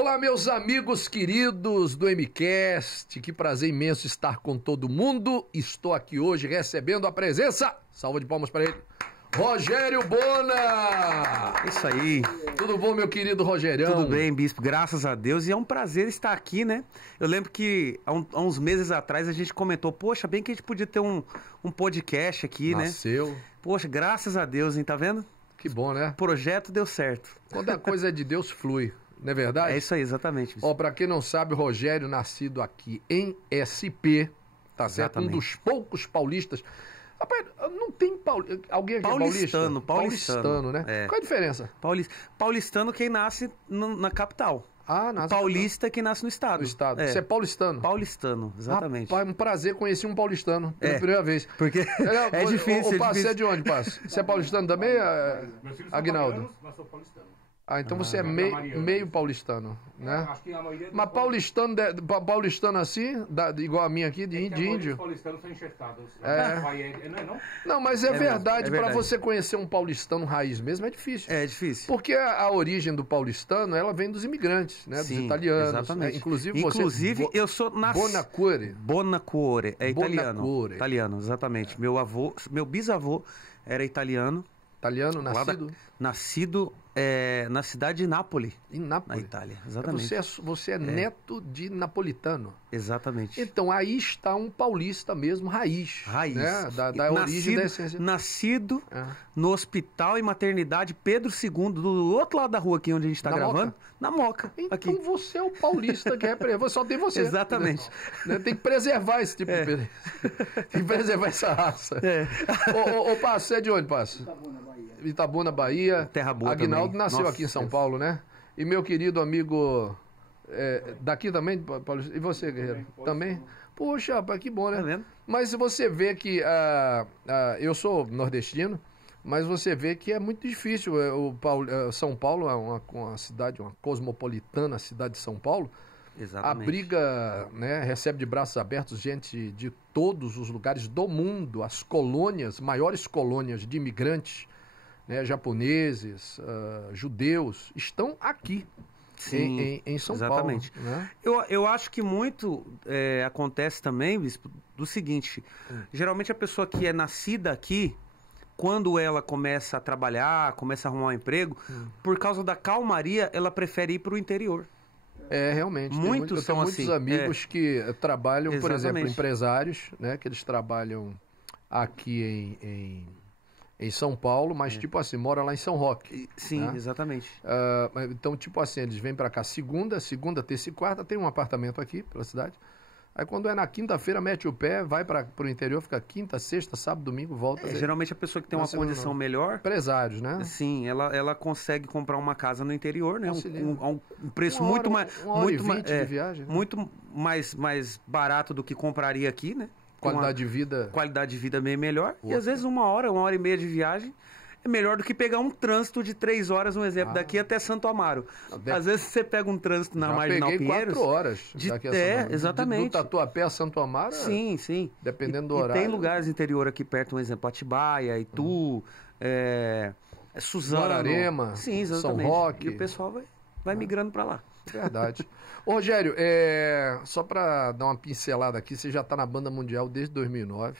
Olá, meus amigos queridos do MCast, que prazer imenso estar com todo mundo. Estou aqui hoje recebendo a presença, salva de palmas para ele, Rogério Bona! Isso aí. Tudo bom, meu querido Rogerião? Tudo bem, Bispo, graças a Deus. E é um prazer estar aqui, né? Eu lembro que há uns meses atrás a gente comentou, poxa, bem que a gente podia ter um podcast aqui, Nasceu. né? Poxa, graças a Deus, hein? Tá vendo? Que bom, né? O projeto deu certo. Quando a coisa é de Deus, flui. Não é verdade? É isso aí, exatamente. Ó, pra quem não sabe, o Rogério, nascido aqui em SP, tá certo? Exatamente. Um dos poucos paulistas. Rapaz, não tem alguém aqui Paulistano, é paulista? Paulistano, né? É. Qual é a diferença? Paulistano quem nasce na capital. Ah, nasce Paulista é quem nasce no estado. no estado. É. Você é paulistano? Paulistano, exatamente. Rapaz, um prazer conhecer um paulistano pela primeira vez. Porque é difícil, Ô, Passo, difícil. você é de onde, Passo? Você é paulistano também, Meus filhos são Aguinaldo? baianos, mas sou paulistano. Ah, então você é Mariana. meio paulistano, né? Acho que a maioria Mas paulistano assim, igual a minha aqui, de índio. Os paulistanos são enxertados. É. Não é não? Não, mas é mesmo, verdade, é pra verdade. você conhecer um paulistano raiz mesmo é difícil. É difícil. Porque a origem do paulistano, ela vem dos imigrantes, né? Dos Sim, italianos. exatamente. Né? Inclusive você... eu sou Bonacuore. Bonacuore, é italiano. Bonacuore. Italiano, exatamente. Meu bisavô era italiano. Italiano, lá da- nascido nascido na cidade de Nápoles, em na Nápoles. Itália. Exatamente. Você é neto de napolitano. Exatamente. Então, aí está um paulista mesmo, raiz. Raiz. Né? Da origem, da essência. Nascido É. no Hospital e Maternidade Pedro II, do outro lado da rua aqui onde a gente está Na gravando. Moca? Na Moca. Então aqui. você é o paulista que representa. Só tem você. Exatamente. Né? Tem que preservar esse tipo de... Tem que preservar essa raça. É. Ô, Passo, você é de onde, Passo? Itabuna, Bahia. Terra boa Aguinaldo também. nasceu Nossa, aqui em São Deus. Paulo, né? E meu querido amigo daqui também, Paulista. E você, Guerreiro? Também? Puxa, rapaz, que bom, né? Tá vendo? Mas você vê que eu sou nordestino, mas você vê que é muito difícil. São Paulo é uma cidade, uma cosmopolitana cidade de São Paulo. Exatamente. Abriga, né, recebe de braços abertos gente de todos os lugares do mundo, as colônias, maiores colônias de imigrantes, né, japoneses, judeus, estão aqui. Sim, em São exatamente. Paulo. Né? Eu acho que muito acontece também, Bispo, do seguinte: geralmente a pessoa que é nascida aqui, quando ela começa a trabalhar, começa a arrumar um emprego, por causa da calmaria, ela prefere ir para o interior. É, realmente. Muitos eu tenho são muitos assim, amigos que trabalham, por exemplo, Exatamente. empresários, né, que eles trabalham aqui em São Paulo, mas tipo assim, moram lá em São Roque. Sim, né? exatamente. Então, tipo assim, eles vêm pra cá segunda, terça e quarta, tem um apartamento aqui pela cidade. Aí quando é na quinta-feira, mete o pé, vai pro interior, fica quinta, sexta, sábado, domingo, volta. Geralmente a pessoa que tem uma Nossa, condição melhor, Empresários, né? sim, ela consegue comprar uma casa no interior, né? Auxilia. Um preço Uma hora, muito mais, uma hora e muito mais, 20 de viagem, né? muito mais barato do que compraria aqui, né? Com uma Qualidade de vida. qualidade de vida bem melhor. E Outra. às vezes uma hora e meia de viagem é melhor do que pegar um trânsito de 3 horas, um exemplo, daqui até Santo Amaro. Às vezes você pega um trânsito na Já Marginal peguei Pinheiros. 4 horas. Daqui a São Paulo. Exatamente. Do Tatuapé a Santo Amaro. Sim. Dependendo do E horário. tem lugares interior aqui perto, um exemplo, Atibaia, Itu, Suzano. Guararema, Sim, São exatamente. Roque. E o pessoal vai migrando para lá. Verdade. Ô, Rogério, só pra dar uma pincelada aqui, você já tá na banda mundial desde 2009,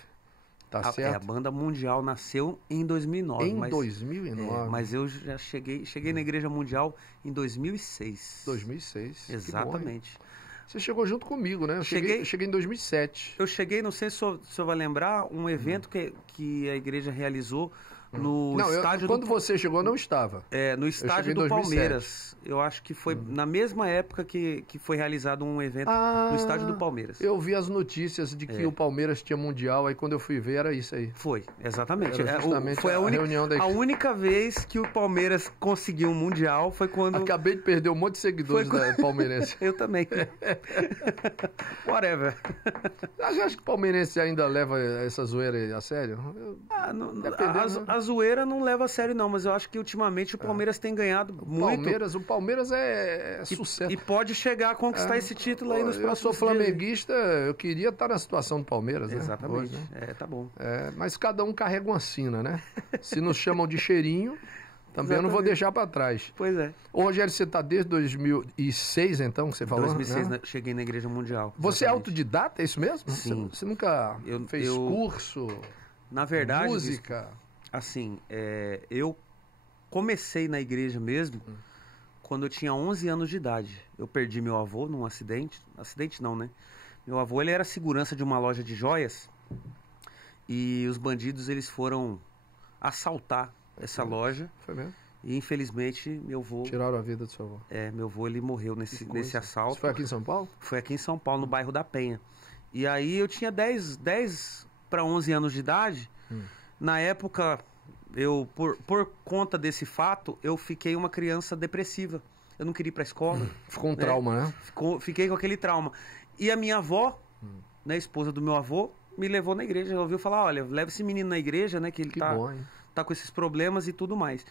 tá A certo? banda mundial nasceu em 2009. Em 2009. Mas eu já cheguei na Igreja Mundial em 2006. 2006. Que bom, hein? Exatamente. Você chegou junto comigo, né? Eu cheguei em 2007. Eu cheguei, não sei se o senhor vai lembrar, um evento que a igreja realizou no estádio quando você chegou, eu não estava. no estádio cheguei em do 2007. Palmeiras. Eu acho que foi na mesma época que foi realizado um evento no estádio do Palmeiras. Eu vi as notícias de que o Palmeiras tinha mundial, aí quando eu fui ver era isso aí. Foi, exatamente. Era justamente Foi a reunião da a única vez que o Palmeiras conseguiu um mundial foi quando... Acabei de perder um monte de seguidores da Palmeirense. Eu também. Whatever. Eu acho que o palmeirense ainda leva essa zoeira a sério. Dependendo, né? A zoeira não leva a sério não, mas eu acho que ultimamente o Palmeiras tem ganhado muito. O Palmeiras é sucesso. E pode chegar a conquistar esse título aí nos próximos Eu sou dias. flamenguista, eu queria estar na situação do Palmeiras, né? Exatamente. Hoje, né? Tá bom. Mas cada um carrega uma sina, né? Se nos chamam de cheirinho, Também eu não vou Exatamente. deixar para trás. Pois é. Ô, Rogério, você está desde 2006, então, que você falou? 2006, né? cheguei na Igreja Mundial. Você é exatamente. autodidata, é isso mesmo? Sim. Você nunca fez curso, Na verdade, música? assim, eu comecei na igreja mesmo quando eu tinha 11 anos de idade. Eu perdi meu avô num acidente. Acidente não, né? Meu avô, ele era segurança de uma loja de joias. E os bandidos, eles foram assaltar essa loja. Foi mesmo? E infelizmente, meu avô... Tiraram a vida do seu avô. meu avô, ele morreu nesse assalto. Isso foi aqui em São Paulo? Foi aqui em São Paulo, no bairro da Penha. E aí eu tinha 10 para 11 anos de idade. Na época, por conta desse fato, eu fiquei uma criança depressiva. Eu não queria ir pra escola. Ficou um trauma, né? Fiquei com aquele trauma. E a minha avó, né, esposa do meu avô, me levou na igreja. Ela ouviu falar, olha, leva esse menino na igreja, né? Que ele Que bom, hein? tá com esses problemas e tudo mais.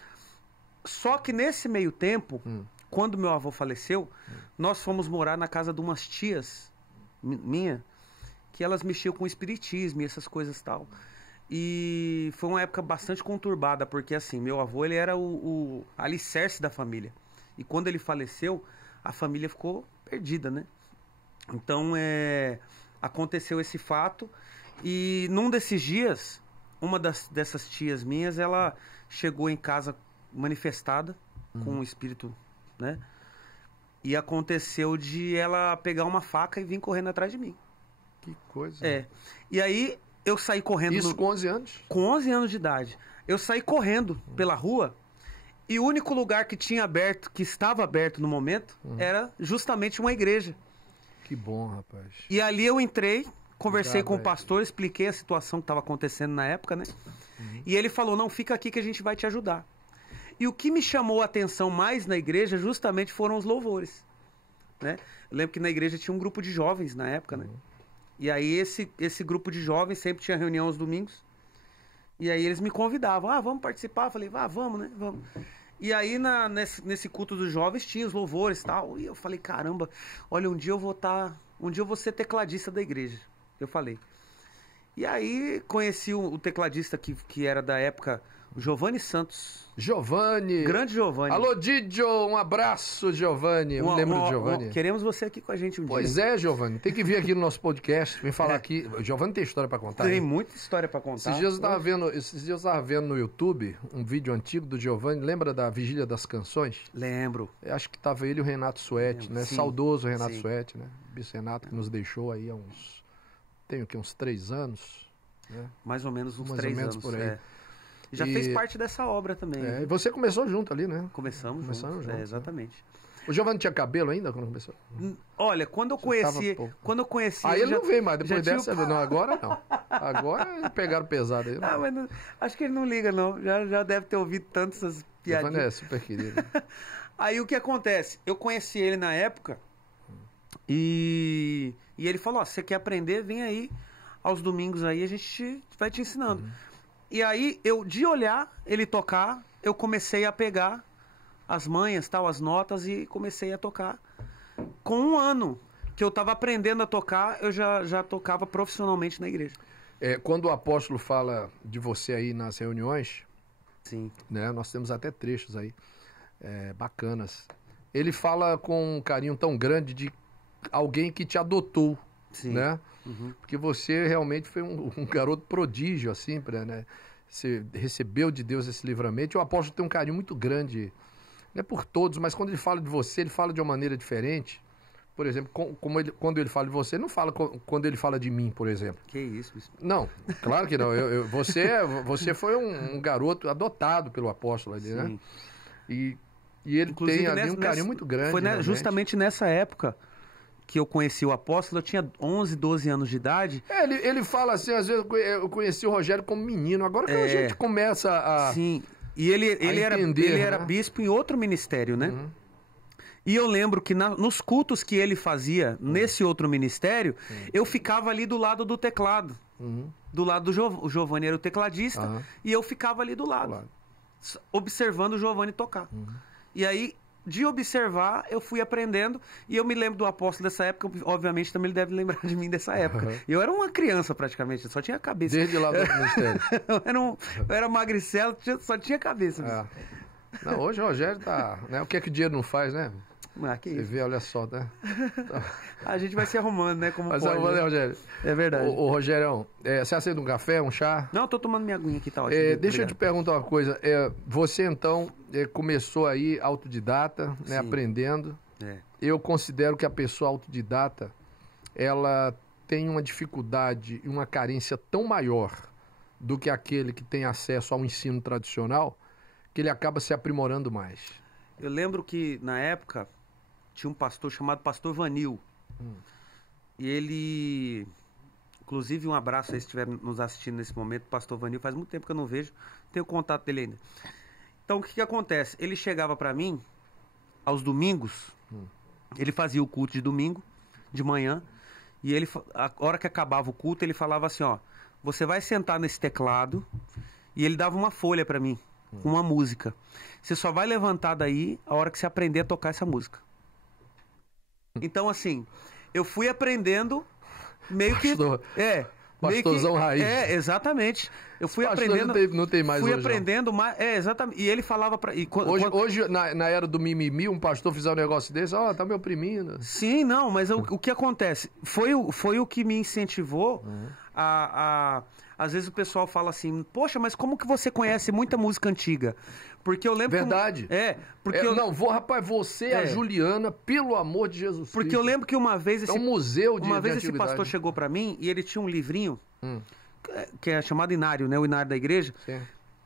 Só que nesse meio tempo, quando meu avô faleceu, nós fomos morar na casa de umas tias minha, que elas mexiam com espiritismo e essas coisas tal. E foi uma época bastante conturbada, porque assim, meu avô, ele era o alicerce da família. E quando ele faleceu, a família ficou perdida, né? Então, aconteceu esse fato. E num desses dias, uma dessas tias minhas, ela chegou em casa manifestada com um espírito, né? E aconteceu de ela pegar uma faca e vir correndo atrás de mim. Que coisa. E aí eu saí correndo. Isso com 11 anos? Com 11 anos de idade. Eu saí correndo pela rua e o único lugar que tinha aberto, que estava aberto no momento, era justamente uma igreja. Que bom, rapaz. E ali eu entrei, conversei com o velho. pastor, expliquei a situação que estava acontecendo na época, né? E ele falou, não, fica aqui que a gente vai te ajudar. E o que me chamou a atenção mais na igreja justamente foram os louvores, né? Eu lembro que na igreja tinha um grupo de jovens na época, né? E aí esse grupo de jovens sempre tinha reunião aos domingos. E aí eles me convidavam, vamos participar? Eu falei, vamos, né? Vamos. E aí nesse culto dos jovens tinha os louvores e tal. E eu falei, caramba, olha, um dia eu vou ser tecladista da igreja. Eu falei. E aí conheci o tecladista que era da época, o Giovanni Santos. Giovanni. Grande Giovanni. Alô, Didio, um abraço, Giovanni. Eu lembro do Giovanni. Queremos você aqui com a gente um dia. Pois é, Giovanni. Tem que vir aqui no nosso podcast. Vem falar aqui. O Giovanni tem história pra contar. Tem hein? muita história pra contar. Esses dias eu estava vendo no YouTube um vídeo antigo do Giovanni. Lembra da Vigília das Canções? Lembro. Eu acho que tava ele e o Renato Suete, né? Sim. Saudoso Renato Sim. Suete, né? Bis Renato, que nos deixou aí há uns 3 anos. Né? Mais ou menos uns Mais ou 3 menos anos. por aí. Já E- fez parte dessa obra também. E você começou junto ali, né? Começamos juntos. juntos, né? Exatamente. O Giovanni tinha cabelo ainda quando começou? Olha, quando eu conheci... Aí ele não veio mais, depois já dessa, não, agora não. Agora pegaram pesado aí. Mas acho que ele não liga, não. Já deve ter ouvido tantas essas Giovanni piadinhas. é super querido. Aí o que acontece? Eu conheci ele na época e ele falou, você quer aprender? Vem aí aos domingos aí, a gente vai te ensinando. E aí, de olhar ele tocar, eu comecei a pegar as manhas, tal, as notas e comecei a tocar. Com 1 ano que eu estava aprendendo a tocar, eu já tocava profissionalmente na igreja. Quando o apóstolo fala de você aí nas reuniões, Sim. né? Nós temos até trechos aí bacanas. Ele fala com um carinho tão grande de alguém que te adotou, Sim. né? Uhum. Porque você realmente foi um garoto prodígio, assim, né? Você recebeu de Deus esse livramento. E o apóstolo tem um carinho muito grande, não é por todos, mas quando ele fala de você, ele fala de uma maneira diferente. Por exemplo, quando ele fala de você, ele não fala quando ele fala de mim, por exemplo. Que isso, bispo? Não, claro que não. Você foi um garoto adotado pelo apóstolo ali, né? Sim. E ele Inclusive, tem ali um carinho muito grande. Foi realmente. justamente nessa época que eu conheci o apóstolo. Eu tinha 11, 12 anos de idade. Ele fala assim, às vezes eu conheci o Rogério como menino. Agora que a gente começa a... Sim. E ele era né? bispo em outro ministério, né? E eu lembro que nos cultos que ele fazia nesse outro ministério, eu ficava ali do lado do teclado. Do lado do o Giovanni era o tecladista, e eu ficava ali do lado, observando o Giovanni tocar. E aí, de observar, eu fui aprendendo, e eu me lembro do apóstolo dessa época, obviamente também ele deve lembrar de mim dessa época. Eu era uma criança praticamente, eu só tinha cabeça. Desde lá do ministério. eu era magricelo, só tinha cabeça. Não, hoje o Rogério tá... Né? O que é que o dinheiro não faz, né? Ah, que Você isso. vê, olha só, né? A gente vai se arrumando, né? Como Mas pode. né, Né? Rogério? É verdade. Ô, Rogério, você aceita um café, um chá? Não, eu tô tomando minha aguinha aqui, tá ótimo. Deixa eu te Obrigado. perguntar uma coisa. Você, então, começou aí autodidata, né, Sim. aprendendo. É. Eu considero que a pessoa autodidata, ela tem uma dificuldade e uma carência tão maior do que aquele que tem acesso ao ensino tradicional, que ele acaba se aprimorando mais. Eu lembro que, na época, tinha um pastor chamado Pastor Vanil. E ele... Inclusive, um abraço aí se estiver nos assistindo nesse momento. Pastor Vanil, faz muito tempo que eu não vejo. Tenho contato dele ainda. Então, o que acontece? Ele chegava para mim, aos domingos, ele fazia o culto de domingo, de manhã, e ele, a hora que acabava o culto, ele falava assim, ó, você vai sentar nesse teclado, e ele dava uma folha para mim, com uma música. Você só vai levantar daí a hora que você aprender a tocar essa música. Então, assim, eu fui aprendendo meio Pastor, que... pastorzão raiz. Exatamente. Eu fui Pastor aprendendo... não tem mais fui hoje, não. aprendendo mais... exatamente. E ele falava pra... Hoje na era do mimimi, um pastor fizer um negócio desse, tá me oprimindo. Sim, não, mas o que acontece? Foi o que me incentivou às vezes o pessoal fala assim, poxa, mas como que você conhece muita música antiga? Porque eu lembro... Verdade. Porque rapaz, você e a Juliana, pelo amor de Jesus Porque Cristo. eu lembro que uma vez... É um museu de Uma vez esse antiguidade. pastor chegou pra mim e ele tinha um livrinho, que é chamado Inário, né? O Inário da igreja. Sim.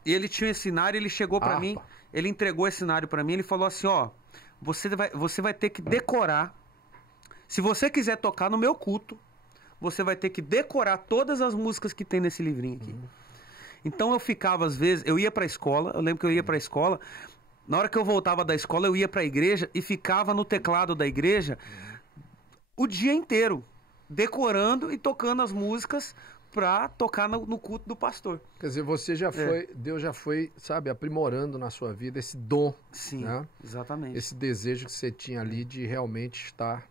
E ele tinha esse inário, ele chegou pra mim, ele entregou esse inário pra mim, ele falou assim, ó, você vai ter que decorar, se você quiser tocar no meu culto, você vai ter que decorar todas as músicas que tem nesse livrinho aqui. Então eu ficava, às vezes, eu ia pra escola, eu lembro que eu ia pra escola, na hora que eu voltava da escola, eu ia pra igreja e ficava no teclado da igreja o dia inteiro, decorando e tocando as músicas pra tocar no culto do pastor. Quer dizer, você já foi, Deus já foi, sabe, aprimorando na sua vida esse dom. Sim, né? exatamente. Esse desejo que você tinha ali de realmente estar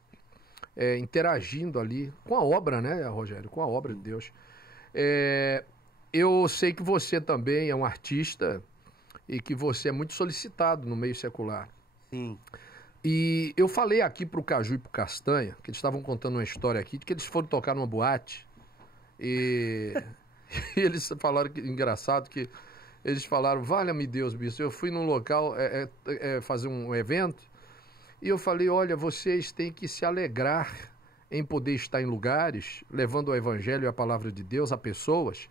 interagindo ali com a obra, né, Rogério? Com a obra de Deus. Eu sei que você também é um artista e que você é muito solicitado no meio secular. Sim. E eu falei aqui pro Caju e pro Castanha, que eles estavam contando uma história aqui, de que eles foram tocar numa boate e eles falaram, engraçado, que eles falaram, valha-me Deus, bicho, eu fui num local fazer um evento e eu falei, olha, vocês têm que se alegrar em poder estar em lugares, levando o evangelho e a palavra de Deus a pessoas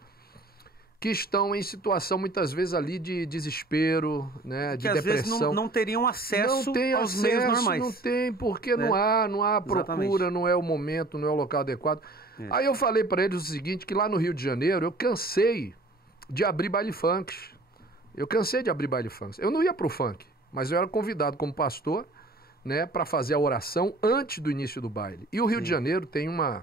que estão em situação, muitas vezes, ali de desespero, né, de que às depressão. vezes não teriam acesso Não tem aos acesso, meios normais. não tem, porque não há procura, Exatamente. não é o momento, não é o local adequado. Aí eu falei para eles o seguinte, que lá no Rio de Janeiro eu cansei de abrir baile funk. Eu cansei de abrir baile funk. Eu não ia pro funk, mas eu era convidado como pastor, né, para fazer a oração antes do início do baile. E o Rio de Janeiro tem uma...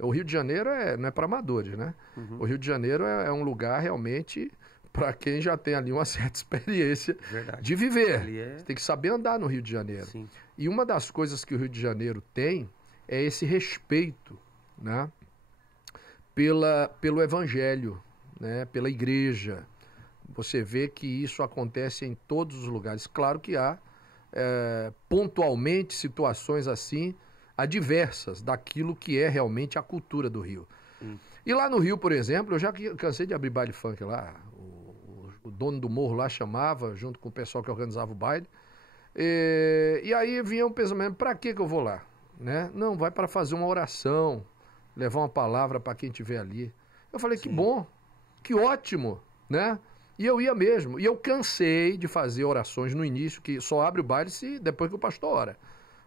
O Rio de Janeiro não é para amadores, né? O Rio de Janeiro é um lugar realmente para quem já tem ali uma certa experiência de viver. Você tem que saber andar no Rio de Janeiro. Sim. E uma das coisas que o Rio de Janeiro tem é esse respeito, né, pelo evangelho, né, pela igreja. Você vê que isso acontece em todos os lugares. Claro que há pontualmente situações assim, adversas daquilo que é realmente a cultura do Rio. E lá no Rio, por exemplo, eu já cansei de abrir baile funk lá. O dono do morro lá chamava, junto com o pessoal que organizava o baile. E aí vinha um pensamento, para que eu vou lá? Né? Não, vai para fazer uma oração, levar uma palavra para quem estiver ali. Eu falei, que bom, que ótimo, né? E eu ia mesmo. E eu cansei de fazer orações no início, que só abre o baile depois que o pastor ora.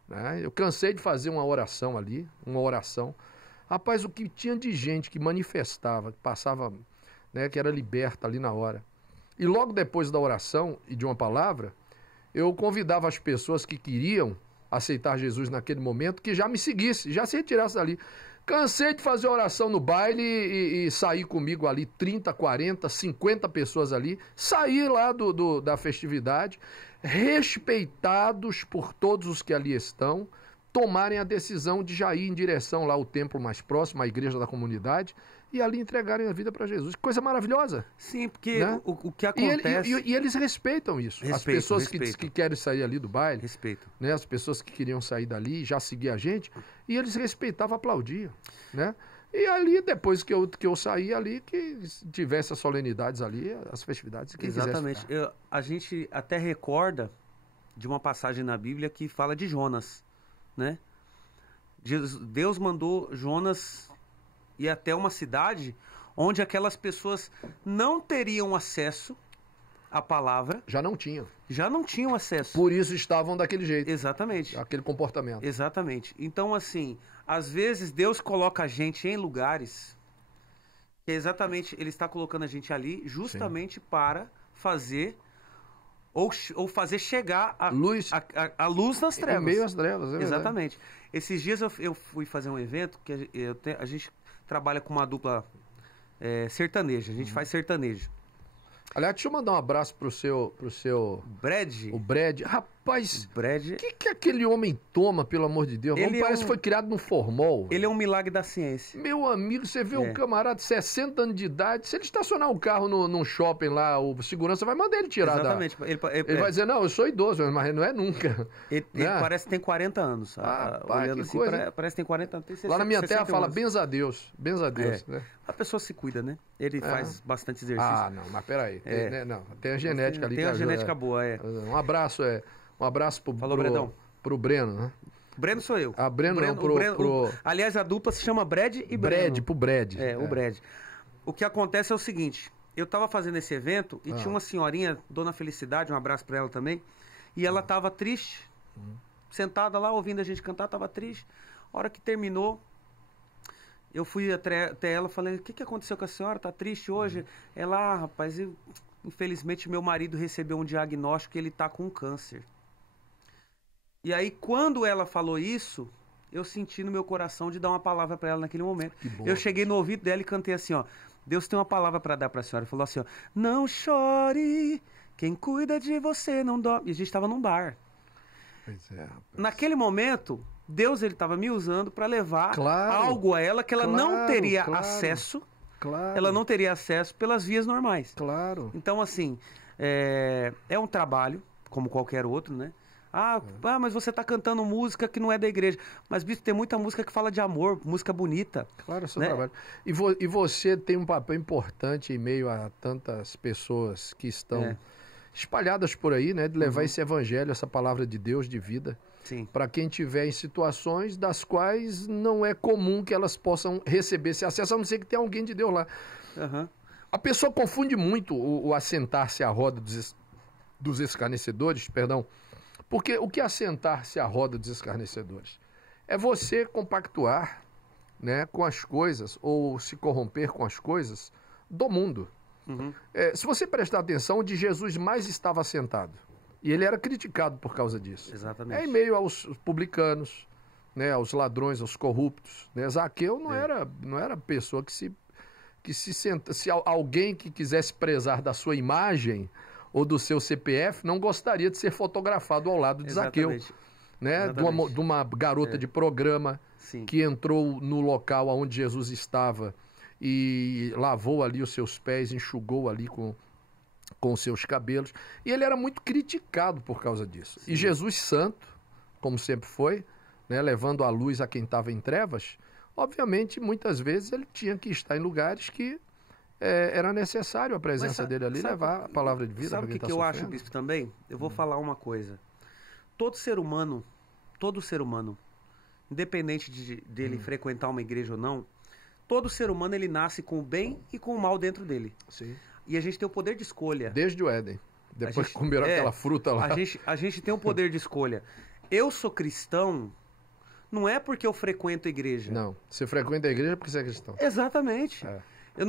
Né? Eu cansei de fazer uma oração ali, uma oração. Rapaz, o que tinha de gente que manifestava, que passava, né, que era liberta ali na hora. E logo depois da oração e de uma palavra, eu convidava as pessoas que queriam aceitar Jesus naquele momento, que já me seguisse, já se retirasse dali. Cansei de fazer oração no baile e sair comigo ali 30, 40, 50 pessoas ali, sair lá da festividade, respeitados por todos os que ali estão, tomarem a decisão de já ir em direção lá ao templo mais próximo, à igreja da comunidade, e ali entregarem a vida para Jesus. Coisa maravilhosa. Sim, porque Né? o que E, acontece... e eles respeitam isso. As Respeito, pessoas respeito. que querem sair ali do baile, Respeito. né? As pessoas que queriam sair dali, já seguir a gente, e eles respeitavam, aplaudiam, né? E ali, depois que eu saí ali, que tivesse as solenidades ali, as festividades, quem Exatamente. quisesse. A gente até recorda de uma passagem na Bíblia que fala de Jonas, né? Deus mandou Jonas ir até uma cidade onde aquelas pessoas não teriam acesso à palavra, Já não tinham. já não tinham acesso. Por isso estavam daquele jeito, Exatamente. aquele comportamento. Exatamente. Então, assim, às vezes Deus coloca a gente em lugares que exatamente Ele está colocando a gente ali justamente para fazer ou fazer chegar Luz a luz nas em trevas. meio às trevas, é verdade. Exatamente. Esses dias eu fui fazer um evento que a gente trabalha com uma dupla sertaneja. A gente faz sertanejo. Aliás, deixa eu mandar um abraço pro seu Brad, o Brad. Rapaz, Brad, o que aquele homem toma, pelo amor de Deus? Ele é Parece que foi criado no formol. ele é um milagre da ciência. Meu amigo, você vê um camarada de 60 anos de idade, se ele estacionar um carro num shopping lá, o segurança vai mandar ele tirar Exatamente. Ele vai dizer, não, eu sou idoso, mas não é nunca. Ele né? parece que tem 40 anos. Rapaz, Olhando que assim, coisa, parece que tem 40 anos. Tem Lá na minha 60, terra 61 fala, anos. benza a Deus, né? A pessoa se cuida, né? Ele faz bastante exercício. Ah, não, mas peraí. Não, tem a genética ali. Tem que a ajuda, genética boa, Um abraço, Falou, Bredão. pro Breno, né? Breno sou eu. Breno não, aliás, a dupla se chama Brad e Breno. Pro Brad. O Brad. O que acontece é o seguinte, eu tava fazendo esse evento e tinha uma senhorinha, Dona Felicidade, um abraço pra ela também, e ela tava triste, sentada lá ouvindo a gente cantar, tava triste. A hora que terminou, eu fui até ela, falei, o que aconteceu com a senhora? Tá triste hoje? Ela, rapaz, infelizmente meu marido recebeu um diagnóstico e ele tá com câncer. E aí, quando ela falou isso, eu senti no meu coração de dar uma palavra para ela naquele momento. Que bom, eu cheguei no ouvido dela e cantei assim, ó, Deus tem uma palavra para dar para a senhora. Ele falou assim, ó, não chore, quem cuida de você não dorme. E a gente estava num bar. Pois é, rapaz. Naquele momento, Deus ele estava me usando para levar algo a ela que ela não teria acesso. Claro. Ela não teria acesso pelas vias normais. Claro. Então, assim, é um trabalho, como qualquer outro, né? Mas você tá cantando música que não é da igreja. Mas, bicho, tem muita música que fala de amor, música bonita. Claro, é o seu né? trabalho. E você tem um papel importante em meio a tantas pessoas que estão espalhadas por aí, né? De levar esse evangelho, essa palavra de Deus, de vida, Sim. para quem estiver em situações das quais não é comum que elas possam receber esse acesso, a não ser que tenha alguém de Deus lá. Uhum. A pessoa confunde muito o assentar-se à roda dos escarnecedores, perdão, porque o que é assentar-se à roda dos escarnecedores? É você compactuar, né, com as coisas, ou se corromper com as coisas do mundo. Uhum. Se você prestar atenção, onde Jesus mais estava assentado, e ele era criticado por causa disso. Exatamente. Em meio aos publicanos, né, aos ladrões, aos corruptos. Né? Zaqueu não era pessoa que se senta. Se alguém que quisesse prezar da sua imagem ou do seu CPF não gostaria de ser fotografado ao lado de Zaqueu. Né? De uma garota de programa Sim. que entrou no local onde Jesus estava e lavou ali os seus pés, enxugou ali com os seus cabelos. E ele era muito criticado por causa disso. Sim. E Jesus santo, como sempre foi, né, levando a luz a quem estava em trevas, obviamente, muitas vezes ele tinha que estar em lugares que era necessário a presença dele ali, levar a palavra de vida. Sabe o que eu acho, bispo, também? Eu vou falar uma coisa. Todo ser humano, independente dele frequentar uma igreja ou não, todo ser humano ele nasce com o bem e com o mal dentro dele. Sim. E a gente tem o poder de escolha. Desde o Éden. Depois que comeram aquela fruta lá. A gente tem o poder de escolha. Eu sou cristão, não é porque eu frequento a igreja. Não. Você frequenta a igreja porque você é cristão. Exatamente. Eu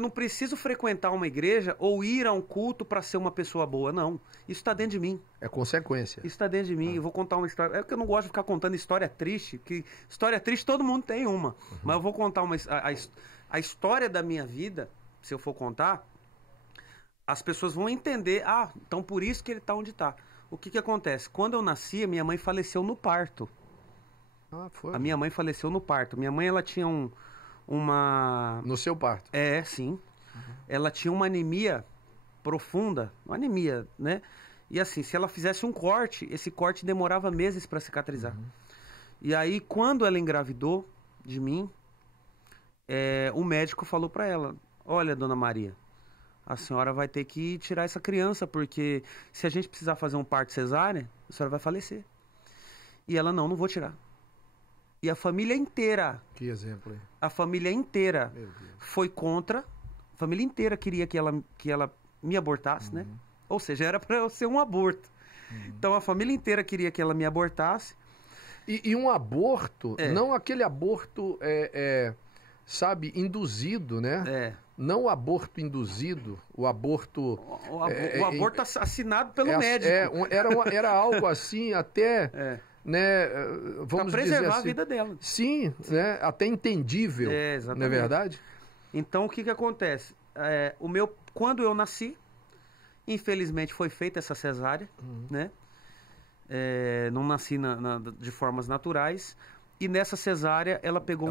não preciso frequentar uma igreja ou ir a um culto para ser uma pessoa boa. Não. Isso está dentro de mim. É consequência. Isso está dentro de mim. Eu vou contar uma história. É que eu não gosto de ficar contando história triste. Que história triste todo mundo tem uma. Uhum. Mas eu vou contar a história da minha vida. Se eu for contar, as pessoas vão entender. Então por isso que ele está onde está. O que acontece? Quando eu nasci, a minha mãe faleceu no parto. Foi. A minha mãe faleceu no parto. Minha mãe ela tinha um No seu parto? Sim. Ela tinha uma anemia profunda, uma anemia, né? E assim, se ela fizesse um corte, esse corte demorava meses para cicatrizar. E aí, quando ela engravidou de mim, o médico falou para ela: olha, dona Maria, a senhora vai ter que tirar essa criança, porque se a gente precisar fazer um parto cesárea, a senhora vai falecer. E ela: não vou tirar. E a família inteira, Que exemplo, hein? a família inteira Meu Deus. foi contra. A família inteira queria que ela me abortasse, né? Ou seja, era para eu ser um aborto. Então a família inteira queria que ela me abortasse. E um aborto, não aquele aborto, sabe, induzido, né? Não o aborto induzido, o aborto... O aborto assinado pelo médico. Era algo assim, até... Né, vamos pra preservar dizer assim, a vida dela. Sim, né, até entendível, Exatamente. não é verdade? Então, o que acontece? Quando eu nasci, infelizmente foi feita essa cesárea, né? Não nasci de formas naturais. E nessa cesárea, ela pegou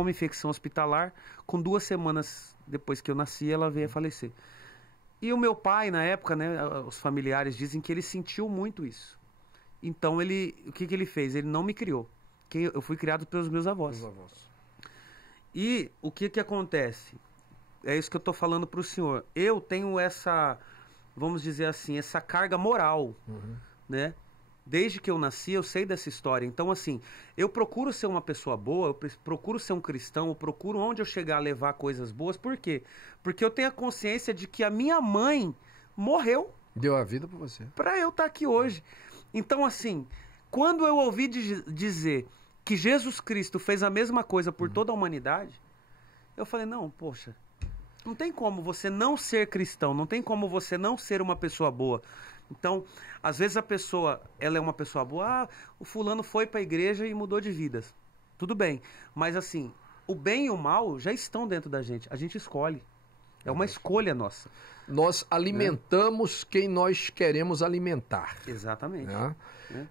uma infecção hospitalar. Com 2 semanas depois que eu nasci, ela veio a falecer. E o meu pai, na época, né, os familiares dizem que ele sentiu muito isso. Então, o que ele fez? Ele não me criou. Eu fui criado pelos meus avós. E o que acontece? É isso que eu estou falando para o senhor. Eu tenho essa, vamos dizer assim, essa carga moral, né? Desde que eu nasci, eu sei dessa história. Então, assim, eu procuro ser uma pessoa boa, eu procuro ser um cristão, eu procuro onde eu chegar a levar coisas boas. Por quê? Porque eu tenho a consciência de que a minha mãe morreu. Deu a vida para você. Para eu estar aqui hoje. Então, assim, quando eu ouvi dizer que Jesus Cristo fez a mesma coisa por toda a humanidade, eu falei: não, poxa, não tem como você não ser cristão, não tem como você não ser uma pessoa boa. Então, às vezes a pessoa, ela é uma pessoa boa, o fulano foi para a igreja e mudou de vidas. Tudo bem, mas assim, o bem e o mal já estão dentro da gente, a gente escolhe. É uma escolha nossa. Nós alimentamos quem nós queremos alimentar. Exatamente. Né?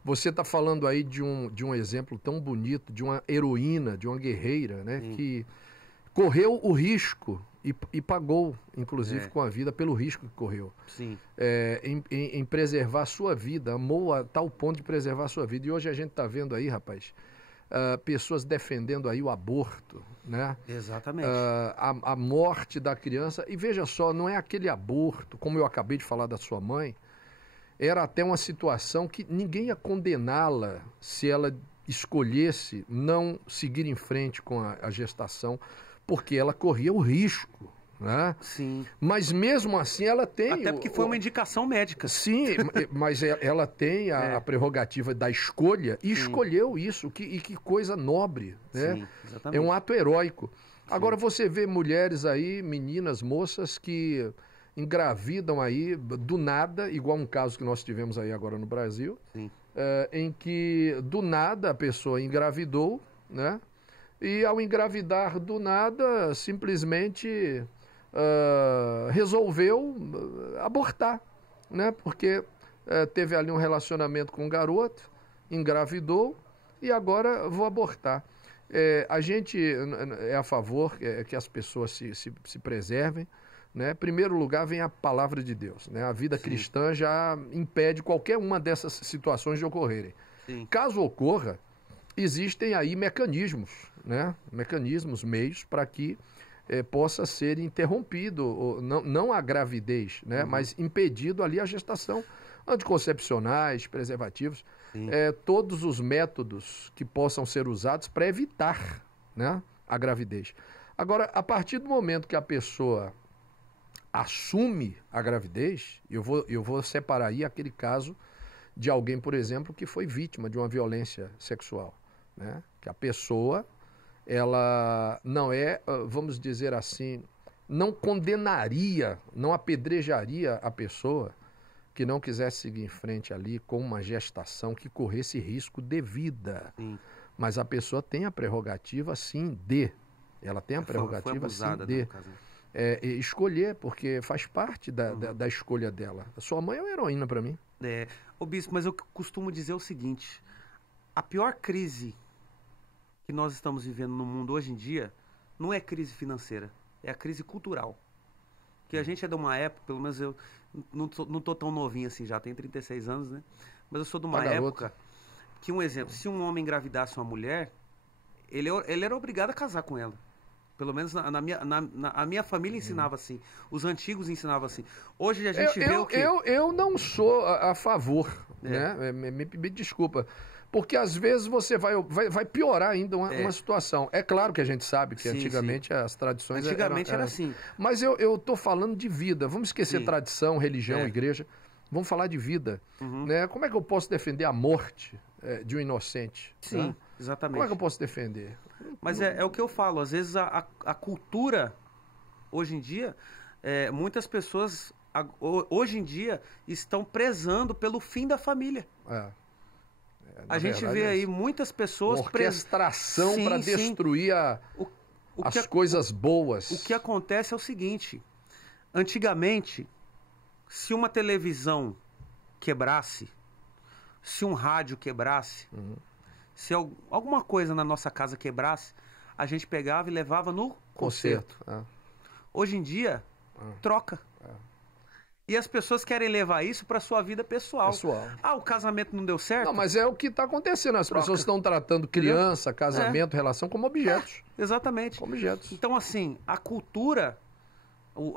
Você está falando aí de um exemplo tão bonito, de uma heroína, de uma guerreira, né? Que correu o risco e pagou, inclusive, com a vida pelo risco que correu. Sim. Em preservar a sua vida, amou a tal ponto de preservar a sua vida. E hoje a gente está vendo aí, rapaz, pessoas defendendo aí o aborto, né? Exatamente. A morte da criança. E veja só, não é aquele aborto, como eu acabei de falar da sua mãe, era até uma situação que ninguém ia condená-la se ela escolhesse não seguir em frente com a gestação, porque ela corria o risco, né? Sim. Mas mesmo assim ela tem... Até porque foi uma indicação médica. Sim, mas ela tem a prerrogativa da escolha e escolheu isso. Que coisa nobre, né? Sim, exatamente. É um ato heróico. Agora você vê mulheres aí, meninas, moças que engravidam aí do nada, igual um caso que nós tivemos aí agora no Brasil, em que do nada a pessoa engravidou, né? E ao engravidar do nada, simplesmente resolveu abortar, né? Porque teve ali um relacionamento com um garoto, engravidou e agora vou abortar. A gente é a favor que as pessoas se preservem, né? Em primeiro lugar vem a palavra de Deus, né? A vida cristã já impede qualquer uma dessas situações de ocorrerem. Caso ocorra, existem aí mecanismos, né? Mecanismos, meios para que possa ser interrompido, não a gravidez, né? Mas impedido ali a gestação. Anticoncepcionais, preservativos, todos os métodos que possam ser usados para evitar, né, a gravidez. Agora, a partir do momento que a pessoa assume a gravidez, eu vou separar aí aquele caso de alguém, por exemplo, que foi vítima de uma violência sexual, né? Que a pessoa, ela não vamos dizer assim, não condenaria, não apedrejaria a pessoa que não quisesse seguir em frente ali com uma gestação que corresse risco de vida. Mas a pessoa tem a prerrogativa, sim, ela tem a prerrogativa, sim, de escolher, porque faz parte da escolha dela. A sua mãe é uma heroína para mim. Ô bispo, mas eu costumo dizer o seguinte: a pior crise que nós estamos vivendo no mundo hoje em dia não é crise financeira, é a crise cultural. Que a gente é de uma época, pelo menos eu não tô tão novinho assim já, tenho 36 anos, né? Mas eu sou de uma época que, um exemplo, se um homem engravidasse uma mulher, ele era obrigado a casar com ela. Pelo menos a minha família ensinava assim. Os antigos ensinavam assim. Hoje a gente vê o quê? Eu não sou a favor, né? Me desculpa. Porque às vezes você vai piorar ainda uma situação. É claro que a gente sabe que antigamente as tradições antigamente era assim. Mas eu estou falando de vida. Vamos esquecer tradição, religião, igreja. Vamos falar de vida. Né? Como é que eu posso defender a morte de um inocente? Sim, né? exatamente. Como é que eu posso defender? Mas é o que eu falo. Às vezes a cultura, hoje em dia, muitas pessoas, hoje em dia, estão prezando pelo fim da família. A gente vê aí muitas pessoas... Uma orquestração para destruir as coisas boas. O que acontece é o seguinte. Antigamente, se uma televisão quebrasse, se um rádio quebrasse, se alguma coisa na nossa casa quebrasse, a gente pegava e levava no conserto. Hoje em dia, troca. E as pessoas querem levar isso para sua vida pessoal. O casamento não deu certo? Não, mas é o que está acontecendo. As pessoas estão tratando criança, casamento, relação como objetos. Exatamente. Como objetos. Então, assim, a cultura,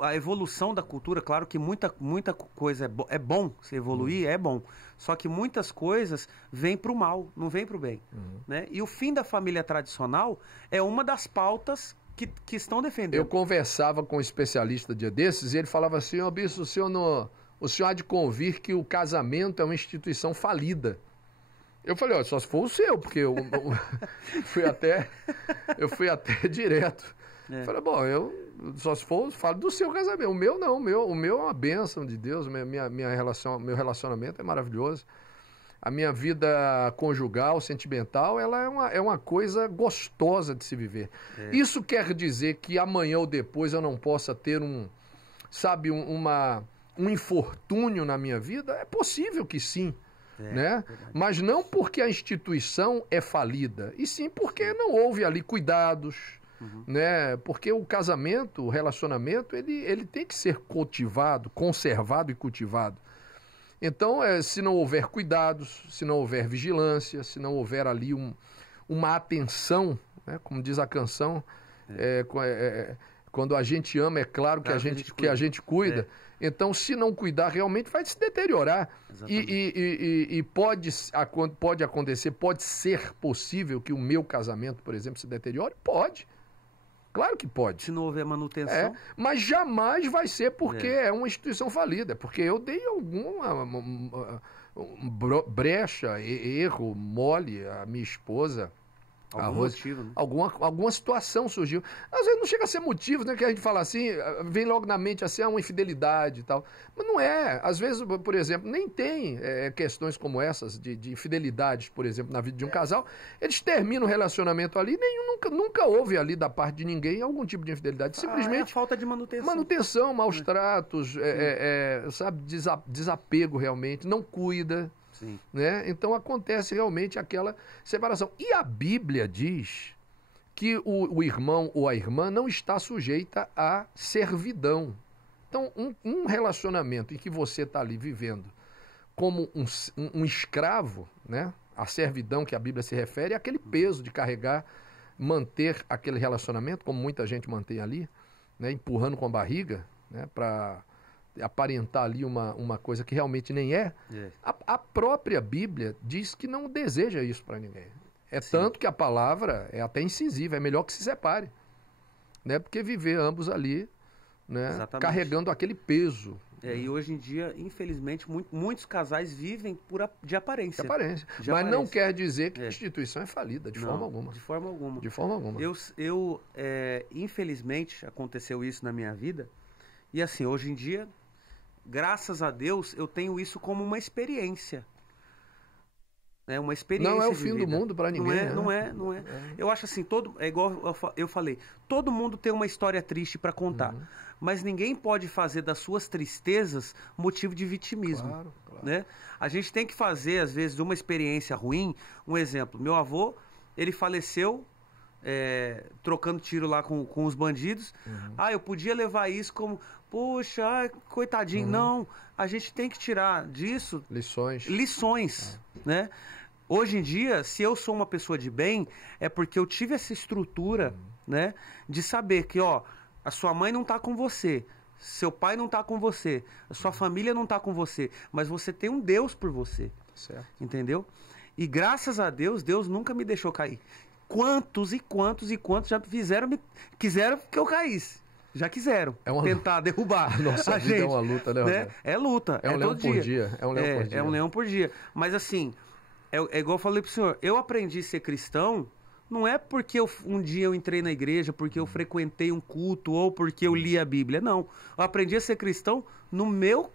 a evolução da cultura, claro que muita coisa é bom se evoluir, é bom. Só que muitas coisas vêm para o mal, não vêm para o bem. Né? E o fim da família tradicional é uma das pautas que estão defendendo. Eu conversava com um especialista dia desses e ele falava assim, bispo, o senhor há de convir que o casamento é uma instituição falida. Eu falei, só se for o seu, porque eu fui até direto. Eu falei, só se for, falo do seu casamento. O meu não, o meu é uma bênção de Deus, meu relacionamento é maravilhoso. A minha vida conjugal, sentimental, ela é uma coisa gostosa de se viver. Isso quer dizer que amanhã ou depois eu não possa ter um infortúnio na minha vida? É possível que sim, né? Mas não porque a instituição é falida, e sim porque não houve ali cuidados, né? Porque o casamento, o relacionamento, ele tem que ser cultivado, conservado e cultivado. Então, se não houver cuidados, se não houver vigilância, se não houver ali uma atenção, né, como diz a canção, quando a gente ama, é claro que a gente cuida. Então, se não cuidar, realmente vai se deteriorar. E pode acontecer, pode ser possível que o meu casamento, por exemplo, se deteriore? Pode. Claro que pode. Se não houver manutenção. Mas jamais vai ser porque é uma instituição falida. Porque eu dei alguma brecha, erro, mole, a minha esposa. Algum motivo, né? Alguma situação surgiu. Às vezes não chega a ser motivo, né? Que a gente fala assim, vem logo na mente assim, uma infidelidade e tal. Mas não é. Às vezes, por exemplo, nem tem questões como essas de infidelidades, por exemplo, na vida de um casal. Eles terminam o relacionamento ali e nunca houve ali da parte de ninguém algum tipo de infidelidade. Simplesmente é falta de manutenção. Manutenção, maus tratos, sabe, desapego realmente, não cuida. Sim. Né? Então acontece realmente aquela separação. E a Bíblia diz que o irmão ou a irmã não está sujeita à servidão. Então, um relacionamento em que você está ali vivendo como um escravo, né? A servidão que a Bíblia se refere é aquele peso de carregar, manter aquele relacionamento, como muita gente mantém ali, né? Empurrando com a barriga, né? Para aparentar ali uma coisa que realmente nem é. A própria Bíblia diz que não deseja isso para ninguém. Tanto que a palavra é até incisiva, é melhor que se separe. Né? Porque viver ambos ali, né? Carregando aquele peso. E hoje em dia, infelizmente, muitos casais vivem de aparência. Mas não quer dizer que a instituição é falida, de forma alguma. De forma alguma. De forma alguma. Infelizmente, aconteceu isso na minha vida. E assim, hoje em dia, graças a Deus, eu tenho isso como uma experiência. Uma experiência. Não é o fim do mundo para ninguém. Não é. Eu acho assim, é igual eu falei, todo mundo tem uma história triste para contar. Mas ninguém pode fazer das suas tristezas motivo de vitimismo. Claro. Né? A gente tem que fazer, às vezes, de uma experiência ruim, um exemplo. Meu avô, ele faleceu trocando tiro lá com os bandidos. Eu podia levar isso como, poxa, coitadinho. Não, a gente tem que tirar disso lições, né? Hoje em dia, se eu sou uma pessoa de bem, é porque eu tive essa estrutura, né, de saber que, a sua mãe não tá com você, seu pai não tá com você, a sua família não tá com você, mas você tem um Deus por você. Certo. Entendeu? E graças a Deus, Deus nunca me deixou cair. Quantos já quiseram que eu caísse. Já quiseram tentar derrubar Nossa a vida gente. É uma luta, né? É luta. É um leão todo por dia. dia. É um leão por dia. É um leão por dia. Mas assim, é igual eu falei pro senhor, eu aprendi a ser cristão, não é porque um dia eu entrei na igreja, porque eu frequentei um culto ou porque eu li a Bíblia. Não. Eu aprendi a ser cristão no meu